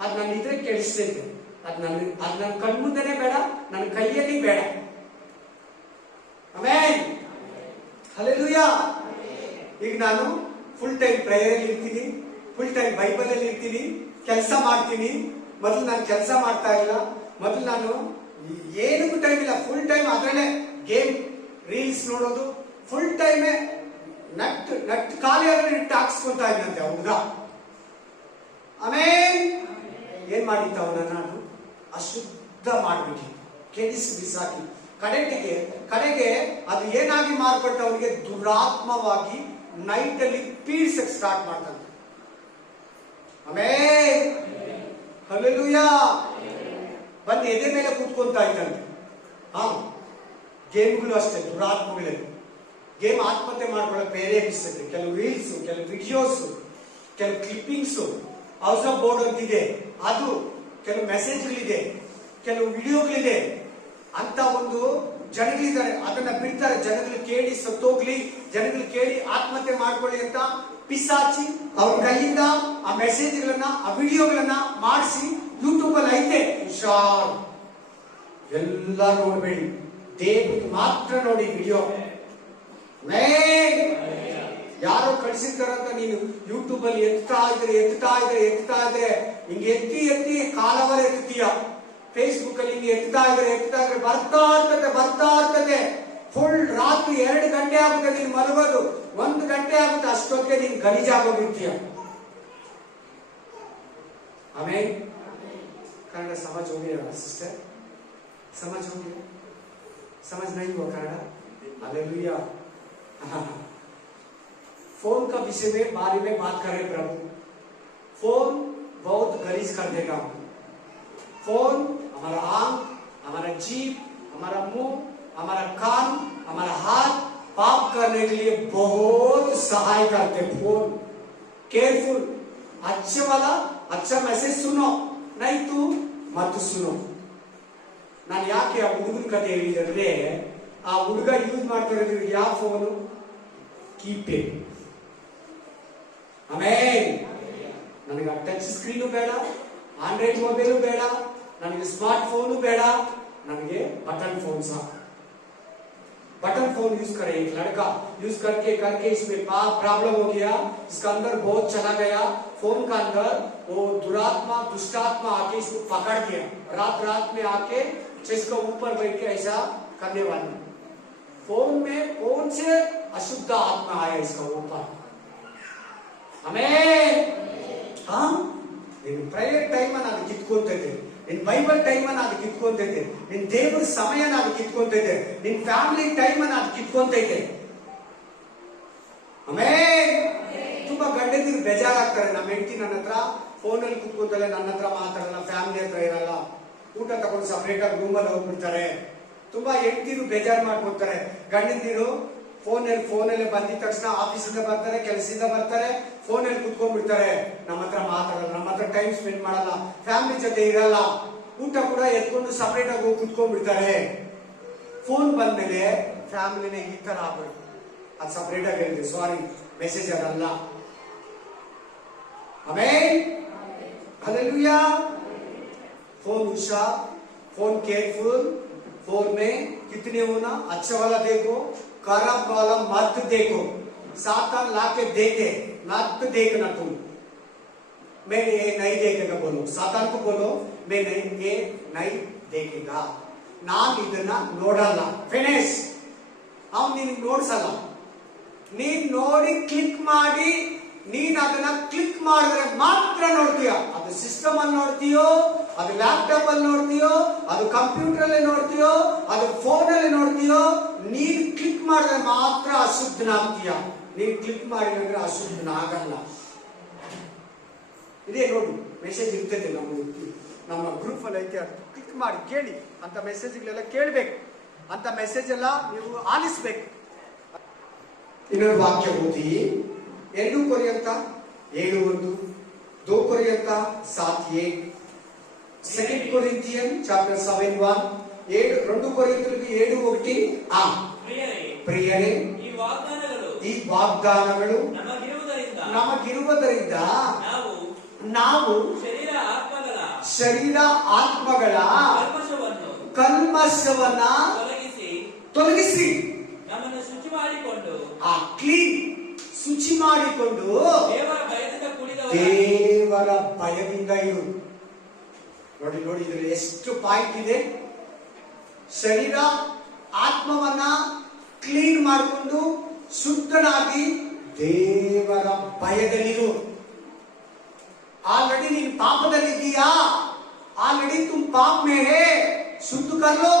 ಅದ್ ನನ್ನ ಇದ್ರೆ ಕೆಡಿಸ್ತೈತೆ. ಅದ್ ನನ್ನ ಕಣ್ಮುಂದೆನೆ ಬೇಡ, ನನ್ನ ಕೈಯಲ್ಲಿ ಬೇಡ. ಆಮೇನ್, ಹಲ್ಲೆಲೂಯಾ. ಈಗ ನಾನು ಫುಲ್ ಟೈಮ್ ಪ್ರೇಯರ್ ಅಲ್ಲಿ ಇರ್ತೀನಿ, ಫುಲ್ ಟೈಮ್ ಬೈಬಲ್ ಅಲ್ಲಿ ಇರ್ತೀನಿ, ಕೆಲಸ ಮಾಡ್ತೀನಿ. ಮೊದಲು ನಾನು ಕೆಲಸ ಮಾಡ್ತಾ ಇಲ್ಲ, ಮೊದಲು ನಾನು ಏನಕ್ಕೂ ಟೈಮ್ ಇಲ್ಲ, ಫುಲ್ ಟೈಮ್ ಅದ್ರಲ್ಲೇ ಗೇಮ್ ರೀಲ್ಸ್ ನೋಡೋದು, ಫುಲ್ ಟೈಮ್ ನಟ್ ಖಾಲಿ ಆದ್ರೆ ಇಟ್ಟು ಹಾಕ್ಸ್ಕೊಂತ ಇದ್ದಂತೆ ಹುಡುಗ. ಆಮೇಲೆ ಏನ್ ಮಾಡಿದ್ದ ಅವನ ನಾನು ಅಶುದ್ಧ ಮಾಡ್ಬಿಟ್ಟು ಕೆಡಿಸಿ ಬಿಸಾಕಿ ಕಡೆಗೆ ಅದು ಏನಾಗಿ ಮಾರ್ಪಟ್ಟ ಅವನಿಗೆ ದುರಾತ್ಮವಾಗಿ ನೈಟ್ ಅಲ್ಲಿ ಪೀಡ್ಸಕ್ ಸ್ಟಾರ್ಟ್ ಮಾಡ್ತಾನೆ. ಆಮೇಲೆ ಹಲ್ಲೆಲೂಯಾ. ಬಂದು ಎದೆ ಮೇಲೆ ಕೂತ್ಕೊಂತ ಇದ್ದಂತೆ. ಗೇಮ್ಗಳು ಅಷ್ಟೇ, ದುರಾತ್ಮಗಳೇ. ಗೇಮ್ ಆತ್ಮಹತ್ಯೆ ಮಾಡ್ಕೊಳ್ಳೋಕೆ ಪ್ರೇರೇಪಿಸ್ತದೆ. ಕೆಲವು ರೀಲ್ಸ್, ಕೆಲವು ವಿಡಿಯೋಸ್, ಕೆಲವು ಕ್ಲಿಪ್ಪಿಂಗ್ಸ್, ಹೌಸ್ ಆಫ್ ಬೋರ್ಡ್ ಅಂತಿದೆ, ಅದು ಕೆಲವು ಮೆಸೇಜ್ಗಳಿದೆ, ಕೆಲವು ವಿಡಿಯೋಗಳಿದೆ ಅಂತ ಒಂದು ಜನಗಳಿದ್ದಾರೆ. ಅದನ್ನ ಬಿಡ್ತಾರೆ. ಜನಗಳು ಕೇಳಿ ಸತ್ತೋಗ್ಲಿ, ಜನಗಳು ಕೇಳಿ ಆತ್ಮಹತ್ಯೆ ಮಾಡ್ಕೊಳ್ಳಿ ಅಂತ ಪಿಸಾಚಿ ಅವ್ರ ಕೈಯಿಂದ ಆ ಮೆಸೇಜ್ಗಳನ್ನ, ಆ ವಿಡಿಯೋಗಳನ್ನ ಮಾಡಿಸಿ ಯೂಟ್ಯೂಬ್ ಅಲ್ಲಿ ಐತೆ. ಹುಷಾರ್, ಎಲ್ಲ ನೋಡ್ಬೇಡಿ, ದೇವ್ರಿಗೆ ಮಾತ್ರ ನೋಡಿ ವಿಡಿಯೋ. ಯಾರೋ ಕಳಿಸಿರ್ತಾರಂತ ನೀನು ಯೂಟ್ಯೂಬ್ ಅಲ್ಲಿ ಎತ್ತಾ ಇದ್ರೆ ಹಿಂಗೆ ಎತ್ತಿ ಕಾಲವರ ಎತ್ತೀಯ. ಫೇಸ್ಬುಕ್ ಅಲ್ಲಿ ಹಿಂಗೆ ಎತ್ತಾ ಇದ್ರೆ ಬರ್ತಾ ಇರ್ತದೆ. ಫುಲ್ ರಾತ್ರಿ 2 ಗಂಟೆ ಆಗುತ್ತೆ ನೀನು ಮಲಗೋದು, 1 ಗಂಟೆ ಆಗುತ್ತೆ, ಅಷ್ಟೊತ್ತಿಗೆ ನೀನು ಗಲೀಜಾಗೋಗಿರ್ತೀಯ. ಆಮೇಲೆ कन्नड़ समझ हो गया सिस्टर? समझ हो गया? समझ नहीं हुआ कन्नड़? हालेलुया। फोन का विषय में बारे में बात करें प्रभु। फोन बहुत गलीज कर देगा। फोन हमारा आंख, हमारा जीभ, हमारा मुंह, हमारा कान, हमारा हाथ पाप करने के लिए बहुत सहाय करते। फोन केयरफुल, अच्छे वाला अच्छा मैसेज सुनो, नहीं तो मत सुनो। ನಾನು ಯಾಕೆ ಆ ಹುಡುಗನ ಕತೆ ಹೇಳಿದ್ರೆ, ಆ ಹುಡುಗ ಯೂಸ್ ಮಾಡ್ತಾ ಇರೋದು ಯಾವ ಫೋನು? ಕೀಪ್ಯಾಡ್. ಆಮೇಲೆ ನನಗೆ ಟಚ್ ಸ್ಕ್ರೀನು ಬೇಡ, ಆಂಡ್ರಾಯ್ಡ್ ಮೊಬೈಲು ಬೇಡ, ನನಗೆ ಸ್ಮಾರ್ಟ್ ಫೋನು ಬೇಡ, ನನಗೆ बटन फोन साहब। बटन फोन यूज करे एक लड़का, यूज करके इसमें प्रॉब्लम हो गया, इसका अंदर बहुत चला गया। फोन का अंदर वो दुरात्मा दुष्टात्मा आके इसको पकड़ गया, रात में आके चेस्ट के ऊपर बैठ के ऐसा करने वाली। फोन में कौन से अशुद्ध आत्मा आया इसका ऊपर? हमें ನೀನು ಪ್ರೇಯರ್ ಟೈಮ್ ಅನ್ನ ಅದು ಕಿತ್ಕೊಂತೈತೆ, ನಿನ್ ಬೈಬಲ್ ಟೈಮ್ ಅನ್ನ ಅದು ಕಿತ್ಕೊಂತೈತೆ, ನಿನ್ ದೇವರ ಸಮಯನ ಅದು ಕಿತ್ಕೊಂತೈತೆ, ನಿನ್ ಫ್ಯಾಮಿಲಿ ಟೈಮ್ ಅನ್ನ ಅದು ಕಿತ್ಕೊಂತೈತೆ. ಆಮೇಲೆ ತುಂಬಾ ಗಂಡಂದಿರು ಬೇಜಾರಾಗ್ತಾರೆ. ನಮ್ಮ ಹೆಂಡತಿ ನನ್ನ ಹತ್ರ ಫೋನ್ ಅಲ್ಲಿ ಕುತ್ಕೊಂತಲ್ಲ, ನನ್ನ ಹತ್ರ ಮಾತಾಡಲ್ಲ, ಫ್ಯಾಮಿಲಿ ಹತ್ರ ಇರಲ್ಲ, ಊಟ ತಗೊಂಡು ಸಪರೇಟ್ ಆಗಿ ರೂಮಲ್ಲಿ ಹೋಗ್ಬಿಡ್ತಾರೆ. ತುಂಬಾ ಹೆಂಡತಿರು ಬೇಜಾರು ಮಾಡ್ಕೊತಾರೆ. ಗಂಡಂದಿರು ಫೋನಲ್ಲಿ ಬಂದಿದ ತಕ್ಷಣ ಆಫೀಸಿಂದ ಬರ್ತಾರೆ, ಕೆಲಸದಿಂದ ಬರ್ತಾರೆ, ಫೋನಲ್ಲಿ ಕುತ್ಕೊಂಡ್ಬಿಡ್ತಾರೆ. ನಮ್ಮ ಹತ್ರ ಮಾತಾಡಲ್ಲ, ನಮ್ಮ ಹತ್ರ ಟೈಮ್ ಸ್ಪೆಂಡ್ ಮಾಡಲ್ಲ, ಫ್ಯಾಮಿಲಿ ಜೊತೆ ಇರಲ್ಲ, ಊಟ ಕೂಡ ಎತ್ಕೊಂಡು ಸಪರೇಟ್ ಆಗಿ ಹೋಗಿ ಕುತ್ಕೊಂಡ್ಬಿಡ್ತಾರೆ. ಫೋನ್ ಬಂದ್ಮೇಲೆ ಫ್ಯಾಮಿಲಿನೇ ಈ ತರ ಆಗ್ಬೇಕು. ಅದು ಸಪರೇಟ್ ಆಗಿ ಹೇಳಿದೆ, ಸಾರಿ ಮೆಸೇಜ್ ಅದಲ್ಲ. ಆಮೇಲೆ hallelujah. Phone Usha, phone careful, phone में कितने होना, अच्छा वाला देखो, खराब वाला मत देखो। सातान लाके देखे, मत देखना तुम। मैं ये नहीं देखेगा बोलो, सातान को बोलो मैं ये नहीं देखेगा, ನಾನು ಇದನ್ನ ನೋಡಲ್ಲ, ಫಿನಿಶ್. ಅವ್ನು ನಿನಗೆ ನೋಡ್ಸಲ್ಲ, ನೀನ್ ನೋಡಿ ಕ್ಲಿಕ್ ಮಾಡಿ, ನೀನ್ ಅದನ್ನ ಕ್ಲಿಕ್ ಮಾಡಿದ್ರೆ ಮಾತ್ರ ನೋಡ್ತೀಯ. ಅದು ಸಿಸ್ಟಮ್ ಅಲ್ಲಿ ನೋಡ್ತೀಯೋ, ಅದು ಲ್ಯಾಪ್ಟಾಪ್ ಅಲ್ಲಿ ನೋಡ್ತೀಯೋ, ಅದು ಕಂಪ್ಯೂಟರ್ ಅಲ್ಲಿ ನೋಡ್ತೀಯೋ, ಅದು ಫೋನ್ ಅಲ್ಲಿ ನೋಡ್ತೀಯೋ, ನೀನ್ ಕ್ಲಿಕ್ ಮಾಡಿದ್ರೆ ಮಾತ್ರ ಅಶುದ್ಧನಾಗ್ತೀಯ. ನೀನ್ ಕ್ಲಿಕ್ ಮಾಡಿದ್ರೆ ಅಶುದ್ಧನಾಗಲ್ಲ. ಇದೇ ನೋಡಿ ಮೆಸೇಜ್ ಇರ್ತೈತೆ ನಮ್ಮ ಗ್ರೂಪ್ ಅಲ್ಲಿ ಐತೆ, ಅದು ಕ್ಲಿಕ್ ಮಾಡಿ ಕೇಳಿ. ಅಂತ ಮೆಸೇಜ್ಗಳೆಲ್ಲ ಕೇಳಬೇಕು, ಅಂತ ಮೆಸೇಜ್ ಎಲ್ಲ ನೀವು ಆಲಿಸ್ಬೇಕು. ಇನ್ನೊಂದು ವಾಕ್ಯ ಓದಿ, 2 ಕೊರಿಂಥ 7:1, 2 ಕೊರಿಂಥ 7:1, 2 Corinthian chapter 7:1, 2 ಕೊರಿಂಥರಿಗೆ 7:1. ಪ್ರಿಯರೇ, ಈ ವಾಗ್ದಾನಗಳು ನಮಗಿರುವುದರಿಂದ ನಾವು ಶರೀರ ಆತ್ಮಗಳ ಕಲ್ಮಶವನ್ನ ತೊಲಗಿಸಿ ಕ್ಲೀನ್ ಶುಚಿ ಮಾಡಿಕೊಂಡು ದೇವರ ಭಯದಿಂದ ಇರು. ನೋಡಿ ನೋಡಿ, ಇದರಲ್ಲಿ ಎಷ್ಟು ಪಾಯಿಂಟ್ ಇದೆ. ಶರೀರ ಆತ್ಮವನ್ನ ಕ್ಲೀನ್ ಮಾಡಿಕೊಂಡು ಶುದ್ಧನಾಗಿ ದೇವರ ಭಯದಲ್ಲಿರು. ऑलरेडी ನೀನು ಪಾಪದಲ್ಲಿದ್ದೀಯಾ? ऑलरेडी तुम पाप में है, शुद्ध कर लो.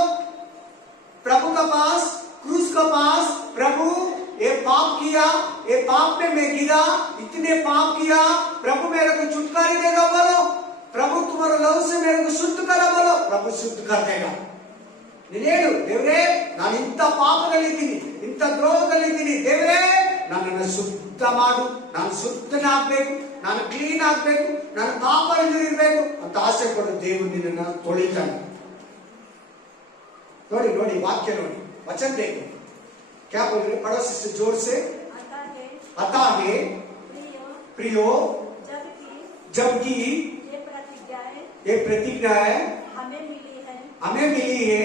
प्रभु का पास, क्रूस का पास, प्रभु ये पाप किया, ये पाप में मैं गिरा, इतने पाप किया, प्रभु मेरे को छुटकारा देगा बोलो. प्रभु तुम्हारे लव से मेरे को शुद्ध करा बोलो. प्रभु शुद्ध कर देगा. ನೀನು ಹೇಳು, ದೇವರೇ ನಾನು ಇಂಥ ಪಾಪದಲ್ಲಿದ್ದೀನಿ, ಇಂಥ ದ್ರೋಹದಲ್ಲಿದ್ದೀನಿ, ದೇವರೇ ನನ್ನನ್ನು ಶುದ್ಧ ಮಾಡು, ನಾನು ಶುದ್ಧನಾಗಬೇಕು, ನಾನು ಕ್ಲೀನ್ ಆಗಬೇಕು, ನಾನು ಪಾಪದಲ್ಲಿರಬೇಕು ಅಂತ ಆಸೆ ಪಡು. ದೇವರು ನಿನ್ನನ್ನು ತೊಳಿತಾನೆ. ನೋಡಿ ನೋಡಿ, ವಾಕ್ಯ ನೋಡಿ, वचन देखो क्या बोल रहे, पड़ोसी से जोर से. अतः है प्रियो, जबकि ये प्रतिज्ञा है हमें मिली है,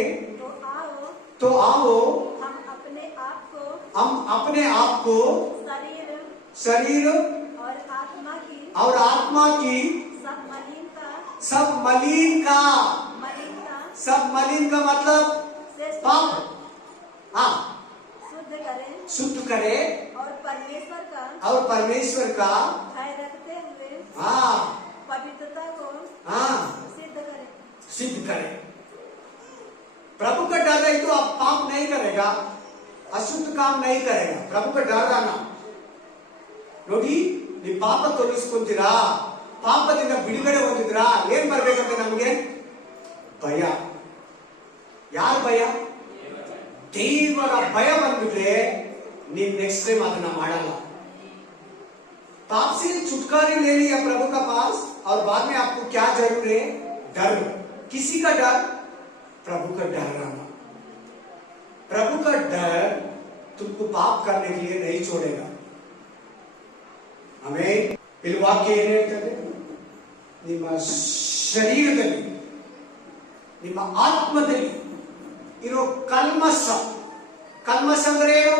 तो आओ हम अपने आप को शरीर और आत्मा की सब मलिन का मतलब पाप, हाँ, शुद्ध करे और परमेश्वर का भय रखते हुए हाँ पवित्रता को हाँ सिद्ध करे. प्रभु का डर है तो आप पाप नहीं करेगा, अशुद्ध काम नहीं करेगा. प्रभु का डर रहना. ನೋಡಿ, ನೀವು ಪಾಪ ತೊಲಗಿಸ್ಕೊಂತೀರಾ, ಪಾಪದಿಂದ ಬಿಡುಗಡೆ ಹೊಂದಿದ್ರಾ, ಏನ್ ಬರ್ಬೇಕಂತೆ ನಮಗೆ? ಭಯ. ಯಾರ ಭಯ? ದೇವರ ಭಯ ಬಂದ್ಬಿಟ್ರೆ ನೀನ್ नेक्स्ट टाइम ಅದನ್ನ ಮಾಡಲ್ಲ. पाप से छुटकारा ले लिया प्रभु का पास, और बाद में आपको क्या जरूर है? डर. किसी का डर? प्रभु का डर रहना. प्रभु का डर तुमको पाप करने के लिए नहीं छोड़ेगा. हमें ಇಲ್ಲಿ ವಾಕ್ಯ ಏನು ಹೇಳ್ತದೆ? ನಿಮ್ಮ ಶರೀರದಲ್ಲಿ, ನಿಮ್ಮ ಆತ್ಮದಲ್ಲಿ ಇರೋ ಕಲ್ಮಶ. ಕಲ್ಮಶ ಅಂದ್ರೆ ಏನು?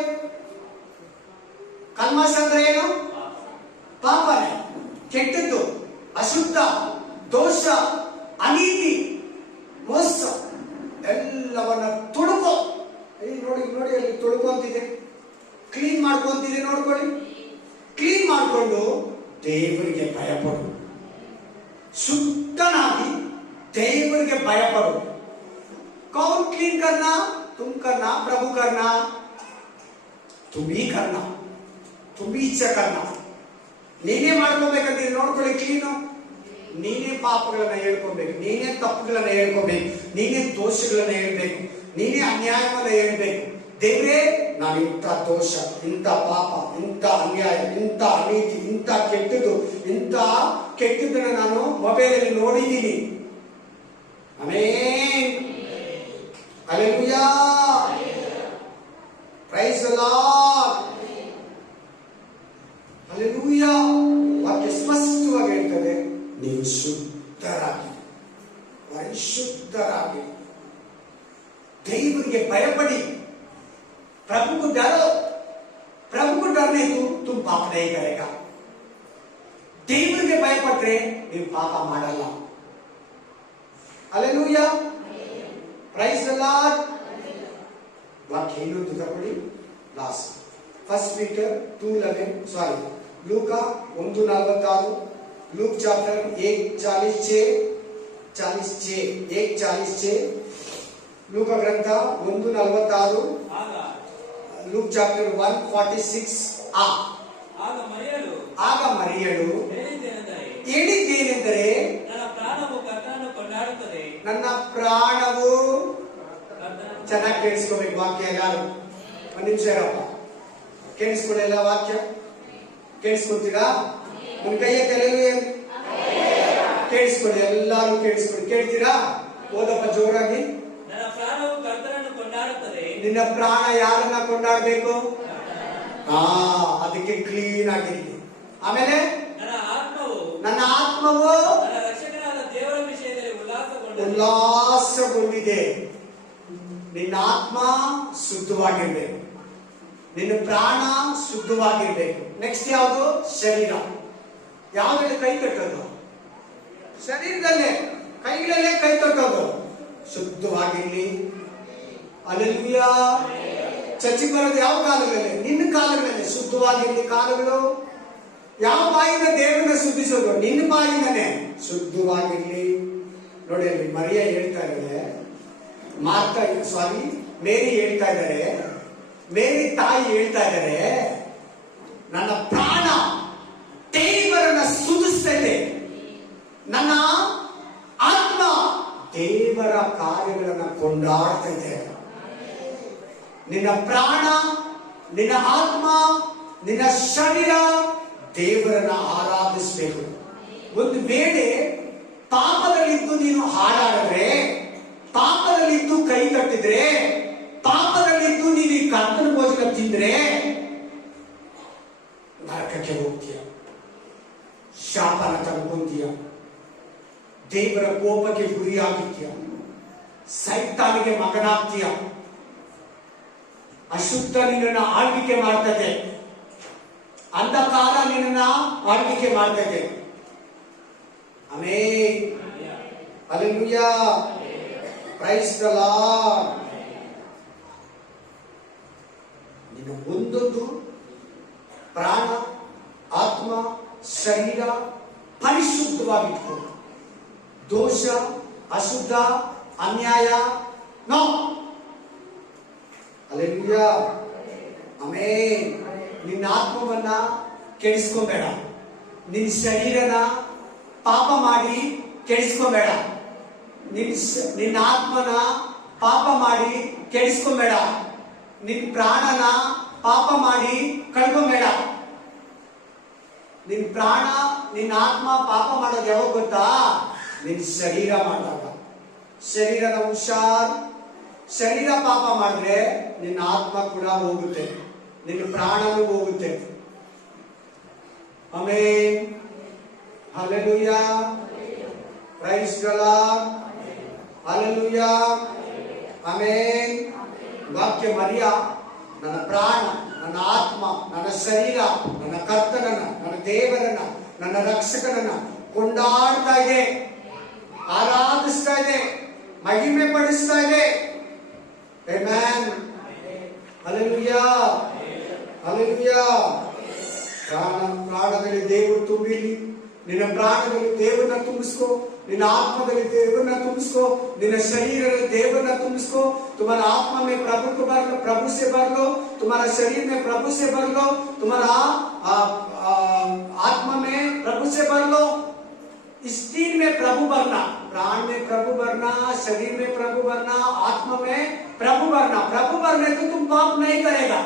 ಕಲ್ಮಶ ಅಂದ್ರೆ ಏನು? ಪಾಪನೆ, ಕೆಟ್ಟದ್ದು, ಅಶುದ್ಧ, ದೋಷ, ಅನೀತಿ, ಮೋಸ ಎಲ್ಲವನ್ನ ತುಡುಕೋ. ನೋಡಿ ನೋಡಿ, ಅಲ್ಲಿ ತುಡುಕೊಂತಿದೆ, ಕ್ಲೀನ್ ಮಾಡ್ಕೊಂತಿದೆ. ನೋಡ್ಕೊಳ್ಳಿ, ಕ್ಲೀನ್ ಮಾಡಿಕೊಂಡು ದೇವರಿಗೆ ಭಯಪಡು. ಶುದ್ಧನಾಗಿ ದೇವರಿಗೆ ಭಯಪಡು. कौन क्लीन करना? तुम करना, प्रभु करना, तुम ही करना, तुम ही इच्छा करना. ನೀನೇ ಮಾಡ್ಕೋಬೇಕಂತ ನೋಡ್ಕೊಳ್ಳಿ. ಕ್ಲೀನು ನೀನೇ ಪಾಪಗಳನ್ನ ಹೇಳ್ಕೊಬೇಕು, ನೀನೇ ತಪ್ಪುಗಳನ್ನ ಹೇಳ್ಕೊಬೇಕು, ನೀನೇ ದೋಷಗಳನ್ನ ಹೇಳ್ಬೇಕು, ನೀನೇ ಅನ್ಯಾಯವನ್ನ ಹೇಳ್ಬೇಕು. ದೇವರೇ, ನಾನು ಇಂಥ ದೋಷ, ಇಂಥ ಪಾಪ, ಇಂಥ ಅನ್ಯಾಯ, ಇಂಥ ಅನೀತಿ, ಇಂಥ ಕೆಟ್ಟದ್ದನ್ನ ನಾನು ಮೊಬೈಲಲ್ಲಿ ನೋಡಿದ್ದೀನಿ. Amen. Hallelujah. Praise the Lord. Hallelujah. ವಾಕ್ಯ ಸ್ಪಷ್ಟವಾಗಿ ಹೇಳ್ತದೆ, ನೀವು ಶುದ್ಧರಾಗಿ, ಪರಿಶುದ್ಧರಾಗಿ ದೇವರಿಗೆ ಭಯಪಡಿ. प्रभु को डरो. प्रभु को डरने तुम पाप नहीं करेगा. ದೇವರಿಗೆ ಭಯಪಟ್ರೆ ನೀವು ಪಾಪ ಮಾಡಲ್ಲ. ಹಾಲೆಲೂಯಾ. Praise the Lord. ವಾಕ್ಯ ಇನ್ನೊಂದು ತಗೊಳ್ಳಿ, ಲಾಸ್ಟ್. ಫಸ್ಟ್ ಪೀಟರ್ 2:11, ಸಾರಿ, ಲೂಕ 1:46, ಲೂಕ್ ಚಾಪ್ಟರ್ 1:46, ಲೂಕ ಗ್ರಂಥ 1:46, ಲೂಕ್ ಚಾಪ್ಟರ್ 1:46. ಆಗ ಮರಿಯಳು ಹೇಳಿದ್ದೇನೆಂದರೆ, ನನ್ನ ಪ್ರಾಣವು, ಚೆನ್ನಾಗಿ ಕೇಳಿಸ್ಕೋಬೇಕು ವಾಕ್ಯ ಎಲ್ಲಾರು. ಒಂದ್ ನಿಮಿಷ ಇರಪ್ಪ, ಕೇಳಿಸ್ಕೊಳ್ಳಿ ಎಲ್ಲ ವಾಕ್ಯ. ಕೇಳಿಸ್ಕೊತೀರಾ? ನಿಮ್ ಕೈಯ ಕೆಲವು ಕೇಳಿಸ್ಕೊಳ್ಳಿ, ಎಲ್ಲರೂ ಕೇಳಿಸ್ಕೊಳ್ಳಿ. ಕೇಳ್ತೀರಾ? ಓದಪ್ಪ ಜೋರಾಗಿ. ನನ್ನ ಪ್ರಾಣವು ಕರ್ತನನ್ನು ಕೊಂಡಾಡುತ್ತದೆ. ನಿನ್ನ ಪ್ರಾಣ ಯಾರನ್ನ ಕೊಂಡಾಡ್ಬೇಕು? ಅದಕ್ಕೆ ಕ್ಲೀನ್ ಆಗಿರ್ಲಿ. ಆಮೇಲೆ ನನ್ನ ಆತ್ಮವು ನನ್ನ ರಕ್ಷಕನಾದ ದೇವರ ವಿಷಯದಲ್ಲಿ ಉಲ್ಲಾಸಗೊಂಡಿದೆ. ನಿನ್ನ ಆತ್ಮ ಶುದ್ಧವಾಗಿರ್ಬೇಕು, ನಿನ್ನ ಪ್ರಾಣ ಶುದ್ಧವಾಗಿರ್ಬೇಕು. ನೆಕ್ಸ್ಟ್ ಯಾವುದು? ಶರೀರ. ಯಾವ್ದ್ರಲ್ಲಿ ಕೈ ಕಟ್ಟೋದು? ಶರೀರದಲ್ಲೇ, ಕೈಗಳಲ್ಲೇ ಕೈ ಕಟ್ಟೋದು. ಶುದ್ಧವಾಗಿರ್ಲಿ. ಅಲ್ಲೆಲ್ಲೂಯಾ. ಚಚ್ಚಿ ಬರೋದು ಯಾವ ಕಾಲಗಳಲ್ಲಿ? ನಿನ್ನ ಕಾಲಗಳಲ್ಲಿ ಶುದ್ಧವಾಗಿರ್ಲಿ ಕಾಲಗಳು. ಯಾವ ಬಾಯಿಂದ ದೇವರನ್ನ ಶುದ್ಧಿಸೋದು? ನಿನ್ನ ಬಾಯಿಂದನೇ ಶುದ್ಧವಾಗಿರ್ಲಿ. ನೋಡಿ, ಅಲ್ಲಿ ಮರಿಯ ಹೇಳ್ತಾ ಇದ್ದಾರೆ, ಮೇರಿ ಹೇಳ್ತಾ ಇದ್ದಾರೆ, ಮೇರಿ ತಾಯಿ ಹೇಳ್ತಾ ಇದ್ದಾರೆ, ನನ್ನ ಪ್ರಾಣ ದೇವರನ್ನ ಸ್ತುತಿಸ್ತೈತೆ, ನನ್ನ ಆತ್ಮ ದೇವರ ಕಾರ್ಯಗಳನ್ನ ಕೊಂಡಾಡ್ತೈತೆ. ನಿನ್ನ ಪ್ರಾಣ, ನಿನ್ನ ಆತ್ಮ, ನಿನ್ನ ಶರೀರ ದೇವರನ್ನ ಆರಾಧಿಸಬೇಕು. ಒಂದು ವೇಳೆ ಪಾಪದಲ್ಲಿದ್ದು ನೀನು ಹಾಡಾಡಿದ್ರೆ, ಪಾಪದಲ್ಲಿದ್ದು ಕೈ ಕಟ್ಟಿದ್ರೆ, ಪಾಪದಲ್ಲಿದ್ದು ನೀನು ಈ ಕರ್ತನ ಭೋಜನ ತಿಂದ್ರೆ ನರಕಕ್ಕೆ ಹೋಗ್ತೀಯ, ಶಾಪನ ತಂದ್ಕೊಂತೀಯ, ದೇವರ ಕೋಪಕ್ಕೆ ಗುರಿಯಾಗಿತ್ತೀಯ, ಸೈತಾನಿಗೆ ಮಗನಾಗ್ತೀಯ, ಅಶುದ್ಧ ನಿನ್ನನ್ನು ಆಳ್ವಿಕೆ ಮಾಡ್ತದೆ, ಅಂಧಕಾರ ನಿನ್ನ ಆಳ್ವಿಕೆ ಮಾಡ್ತದೆ. Amen. Hallelujah. Praise the lord. ನಿನ್ನ ಒಂದೊಂದು ಪ್ರಾಣ, ಆತ್ಮ, ಶರೀರ ಪರಿಶುದ್ಧವಾಗಿಟ್ಕೊ. ದೋಷ, ಅಶುದ್ಧ, ಅನ್ಯಾಯ ನೋ. ಹಲ್ಲೆಲೂಯಾ. ಆಮೆನ್. ನಿನ್ನ ಆತ್ಮವನ್ನ ಕೆಡಿಸ್ಕೋಬೇಡ, ನಿನ್ನ ಶರೀರನ ಪಾಪ ಮಾಡಿ ಕೆಡಿಸ್ಕೋಬೇಡ, ನಿನ್ನ ಆತ್ಮನ ಪಾಪ ಮಾಡಿ ಕೆಡಿಸ್ಕೋಬೇಡ, ನಿನ್ನ ಪ್ರಾಣನ ಪಾಪ ಮಾಡಿ ಕಳ್ಕೊಂಬೇಡ. ನಿನ್ನ ಪ್ರಾಣ, ನಿನ್ನ ಆತ್ಮ ಪಾಪ ಮಾಡೋದು ಯಾವಾಗ ಗೊತ್ತಾ? ನಿನ್ನ ಶರೀರ ಮಾಡಿದಾಗ. ಶರೀರದ ಹುಷಾರ್. ಶರೀರ ಪಾಪ ಮಾಡಿದ್ರೆ ನಿನ್ನ ಆತ್ಮ ಕೂಡ ಹೋಗುತ್ತೆ, ನಿನ್ನ ಪ್ರಾಣನೂ ಹೋಗುತ್ತೆ. Amen. Hallelujah. Praise the lord. Hallelujah. Amen. ವಾಕ್ಯ ಮರಿಯ ನನ್ನ ಪ್ರಾಣ, ನನ್ನ ಆತ್ಮ, ನನ್ನ ಶರೀರ ನನ್ನ ಕರ್ತನನ್ನ, ನನ್ನ ದೇವರನ್ನ, ನನ್ನ ರಕ್ಷಕನನ್ನ ಕೊಂಡಾಡ್ತಾ ಇದೆ, ಆರಾಧಿಸ್ತಾ ಇದೆ, ಮಹಿಮೆ ಪಡಿಸ್ತಾ ಇದೆ. ಆಮೆನ್. ಹಲ್ಲೆಲೂಯಾ. ಹಲ್ಲೆಲೂಯಾ. ಪ್ರಾಣದಲ್ಲಿ ದೇವರು ತುಂಬಿಲಿ. ನಿನ್ನ ಪ್ರಾಣದಲ್ಲಿ ದೇವರನ್ನ ತುಂಬಿಸ್ಕೋ, ನಿನ್ನ ಆತ್ಮದಲ್ಲಿ देवरना तुमको, निन्न शरीर देवरना तुमको, तुम्हारा आत्मा में प्रभु को भर लो, प्रभु से भर लो, तुम्हारा शरीर में प्रभु से भर लो, तुम्हारा आत्मा में प्रभु से भर लो. इस तीन में प्रभु भरना, प्राण में प्रभु भरना, शरीर में प्रभु भरना, आत्मा में प्रभु भरना. प्रभु भरने तो तुम पाप नहीं करेगा.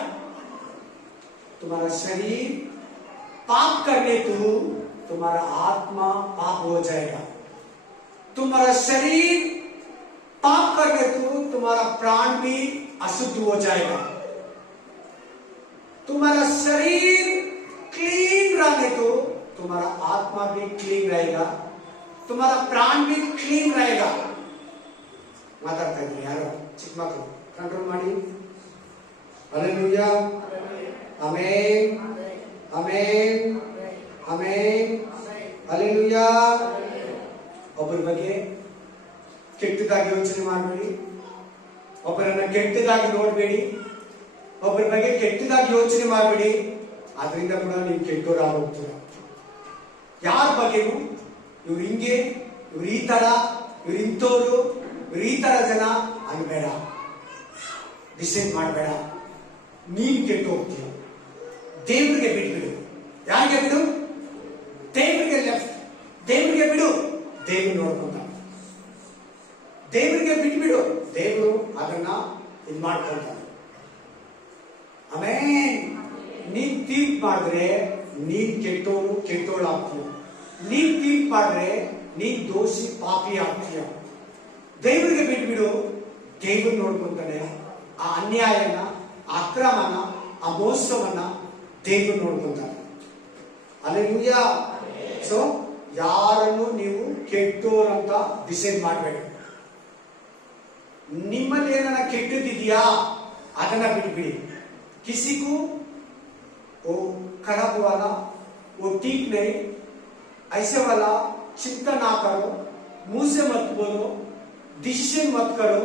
तुम्हारा शरीर पाप करने तो तुम्हारा आत्मा पाप हो जाएगा. तुम्हारा शरीर पाप करने तो तुम्हारा प्राण भी अशुद्ध हो जाएगा. तुम्हारा शरीर क्लीन रहने तो तुम्हारा आत्मा भी क्लीन रहेगा, तुम्हारा प्राण भी क्लीन रहेगा. ಮಾತಾಡ್ತಾ ಇದ್ರಿ ಯಾರು ಚಿಕ್ಕ ಮಕ್ಕಳು ಕಂಟ್ರೋಲ್ ಮಾಡಿ. Hallelujah. Amen. Amen. Amen. Hallelujah. ಒಬ್ಬರ ಬಗ್ಗೆ ಕೆಟ್ಟದಾಗಿ ಯೋಚನೆ ಮಾಡಬೇಡಿ, ಒಬ್ಬರನ್ನ ಕೆಟ್ಟದಾಗಿ ನೋಡಬೇಡಿ, ಒಬ್ಬರ ಬಗ್ಗೆ ಕೆಟ್ಟದಾಗಿ ಯೋಚನೆ ಮಾಡಬೇಡಿ. ಅದರಿಂದ ಕೂಡ ನೀವು ಕೆಟ್ಟೋರಾಗೋಗ್ತೀರ. ಯಾರ ಬಗ್ಗೆನೂ ಇವ್ರು ಹಿಂಗೆ, ಇವ್ರು ಈ ತರ, ಇವ್ರು ಇಂಥವ್ರು, ಇವ್ರು ಈ ತರ ಜನ ಅನ್ಬೇಡ, ಡಿಸೈಡ್ ಮಾಡಬೇಡ. ನೀನ್ ಕೆಟ್ಟು ಹೋಗ್ತೀಯ. ದೇವರಿಗೆ ಬಿಟ್ಬಿಡು. ಯಾರಿಗೆ ಬಿಡು? ದೇವರಿಗೆ ಲೆಫ್ಟ್. ದೇವರಿಗೆ ಬಿಡು, ದೇವರು ನೋಡ್ಕೊಂಡ. ದೇವರಿಗೆ ಬಿಟ್ಬಿಡು, ದೇವರು ಅದನ್ನ ಇದು ಮಾಡ್ಕೊಂತಾನೆ. ಆಮೇನ್. ನೀನ್ ತೀರ್ಪ್ ಮಾಡಿದ್ರೆ ನೀನ್ ಕೆಟ್ಟೋಳು ಆಗ್ತೀಯ. ನೀನ್ ತೀರ್ಪ್ ಮಾಡಿದ್ರೆ ನೀನ್ ದೋಷಿ ಪಾಪಿ ಆಗ್ತೀಯ. ದೇವರಿಗೆ ಬಿಟ್ಬಿಡು, ದೇವರು ನೋಡ್ಕೊಂತಾನೆ. ಆ ಅನ್ಯಾಯನ, ಆ ಅಕ್ರಮನ, ಆ ಮೋಸವನ್ನ ದೇವರು ನೋಡ್ಕೊಂತಾನೆ. ಅಲ್ಲೆಲೂಯಾ. ಸೊ ಯಾರನ್ನು ನೀವು ಕೆಟ್ಟೋರಂತ ಡಿಸೈಡ್ ಮಾಡಬೇಡಿ. ನಿಮ್ಮಲ್ಲಿ ಏನಾರ ಕೆಟ್ಟದಿದೆಯಾ ಅದನ್ನ ಬಿಟ್ಬಿಡಿ. किसी को वो खराब वाला, वो ठीक नहीं, ऐसे वाला चिंता ना करो, मुंह से मत बोलो, डिसीजन मत करो,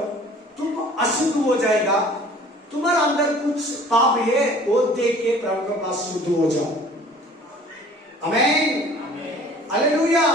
तुम अशुद्ध हो जाएगा. तुम्हारे अंदर कुछ पाप है, वो देख के प्रभु के पास शुद्ध हो जाओ. आमीन, हालेलुया.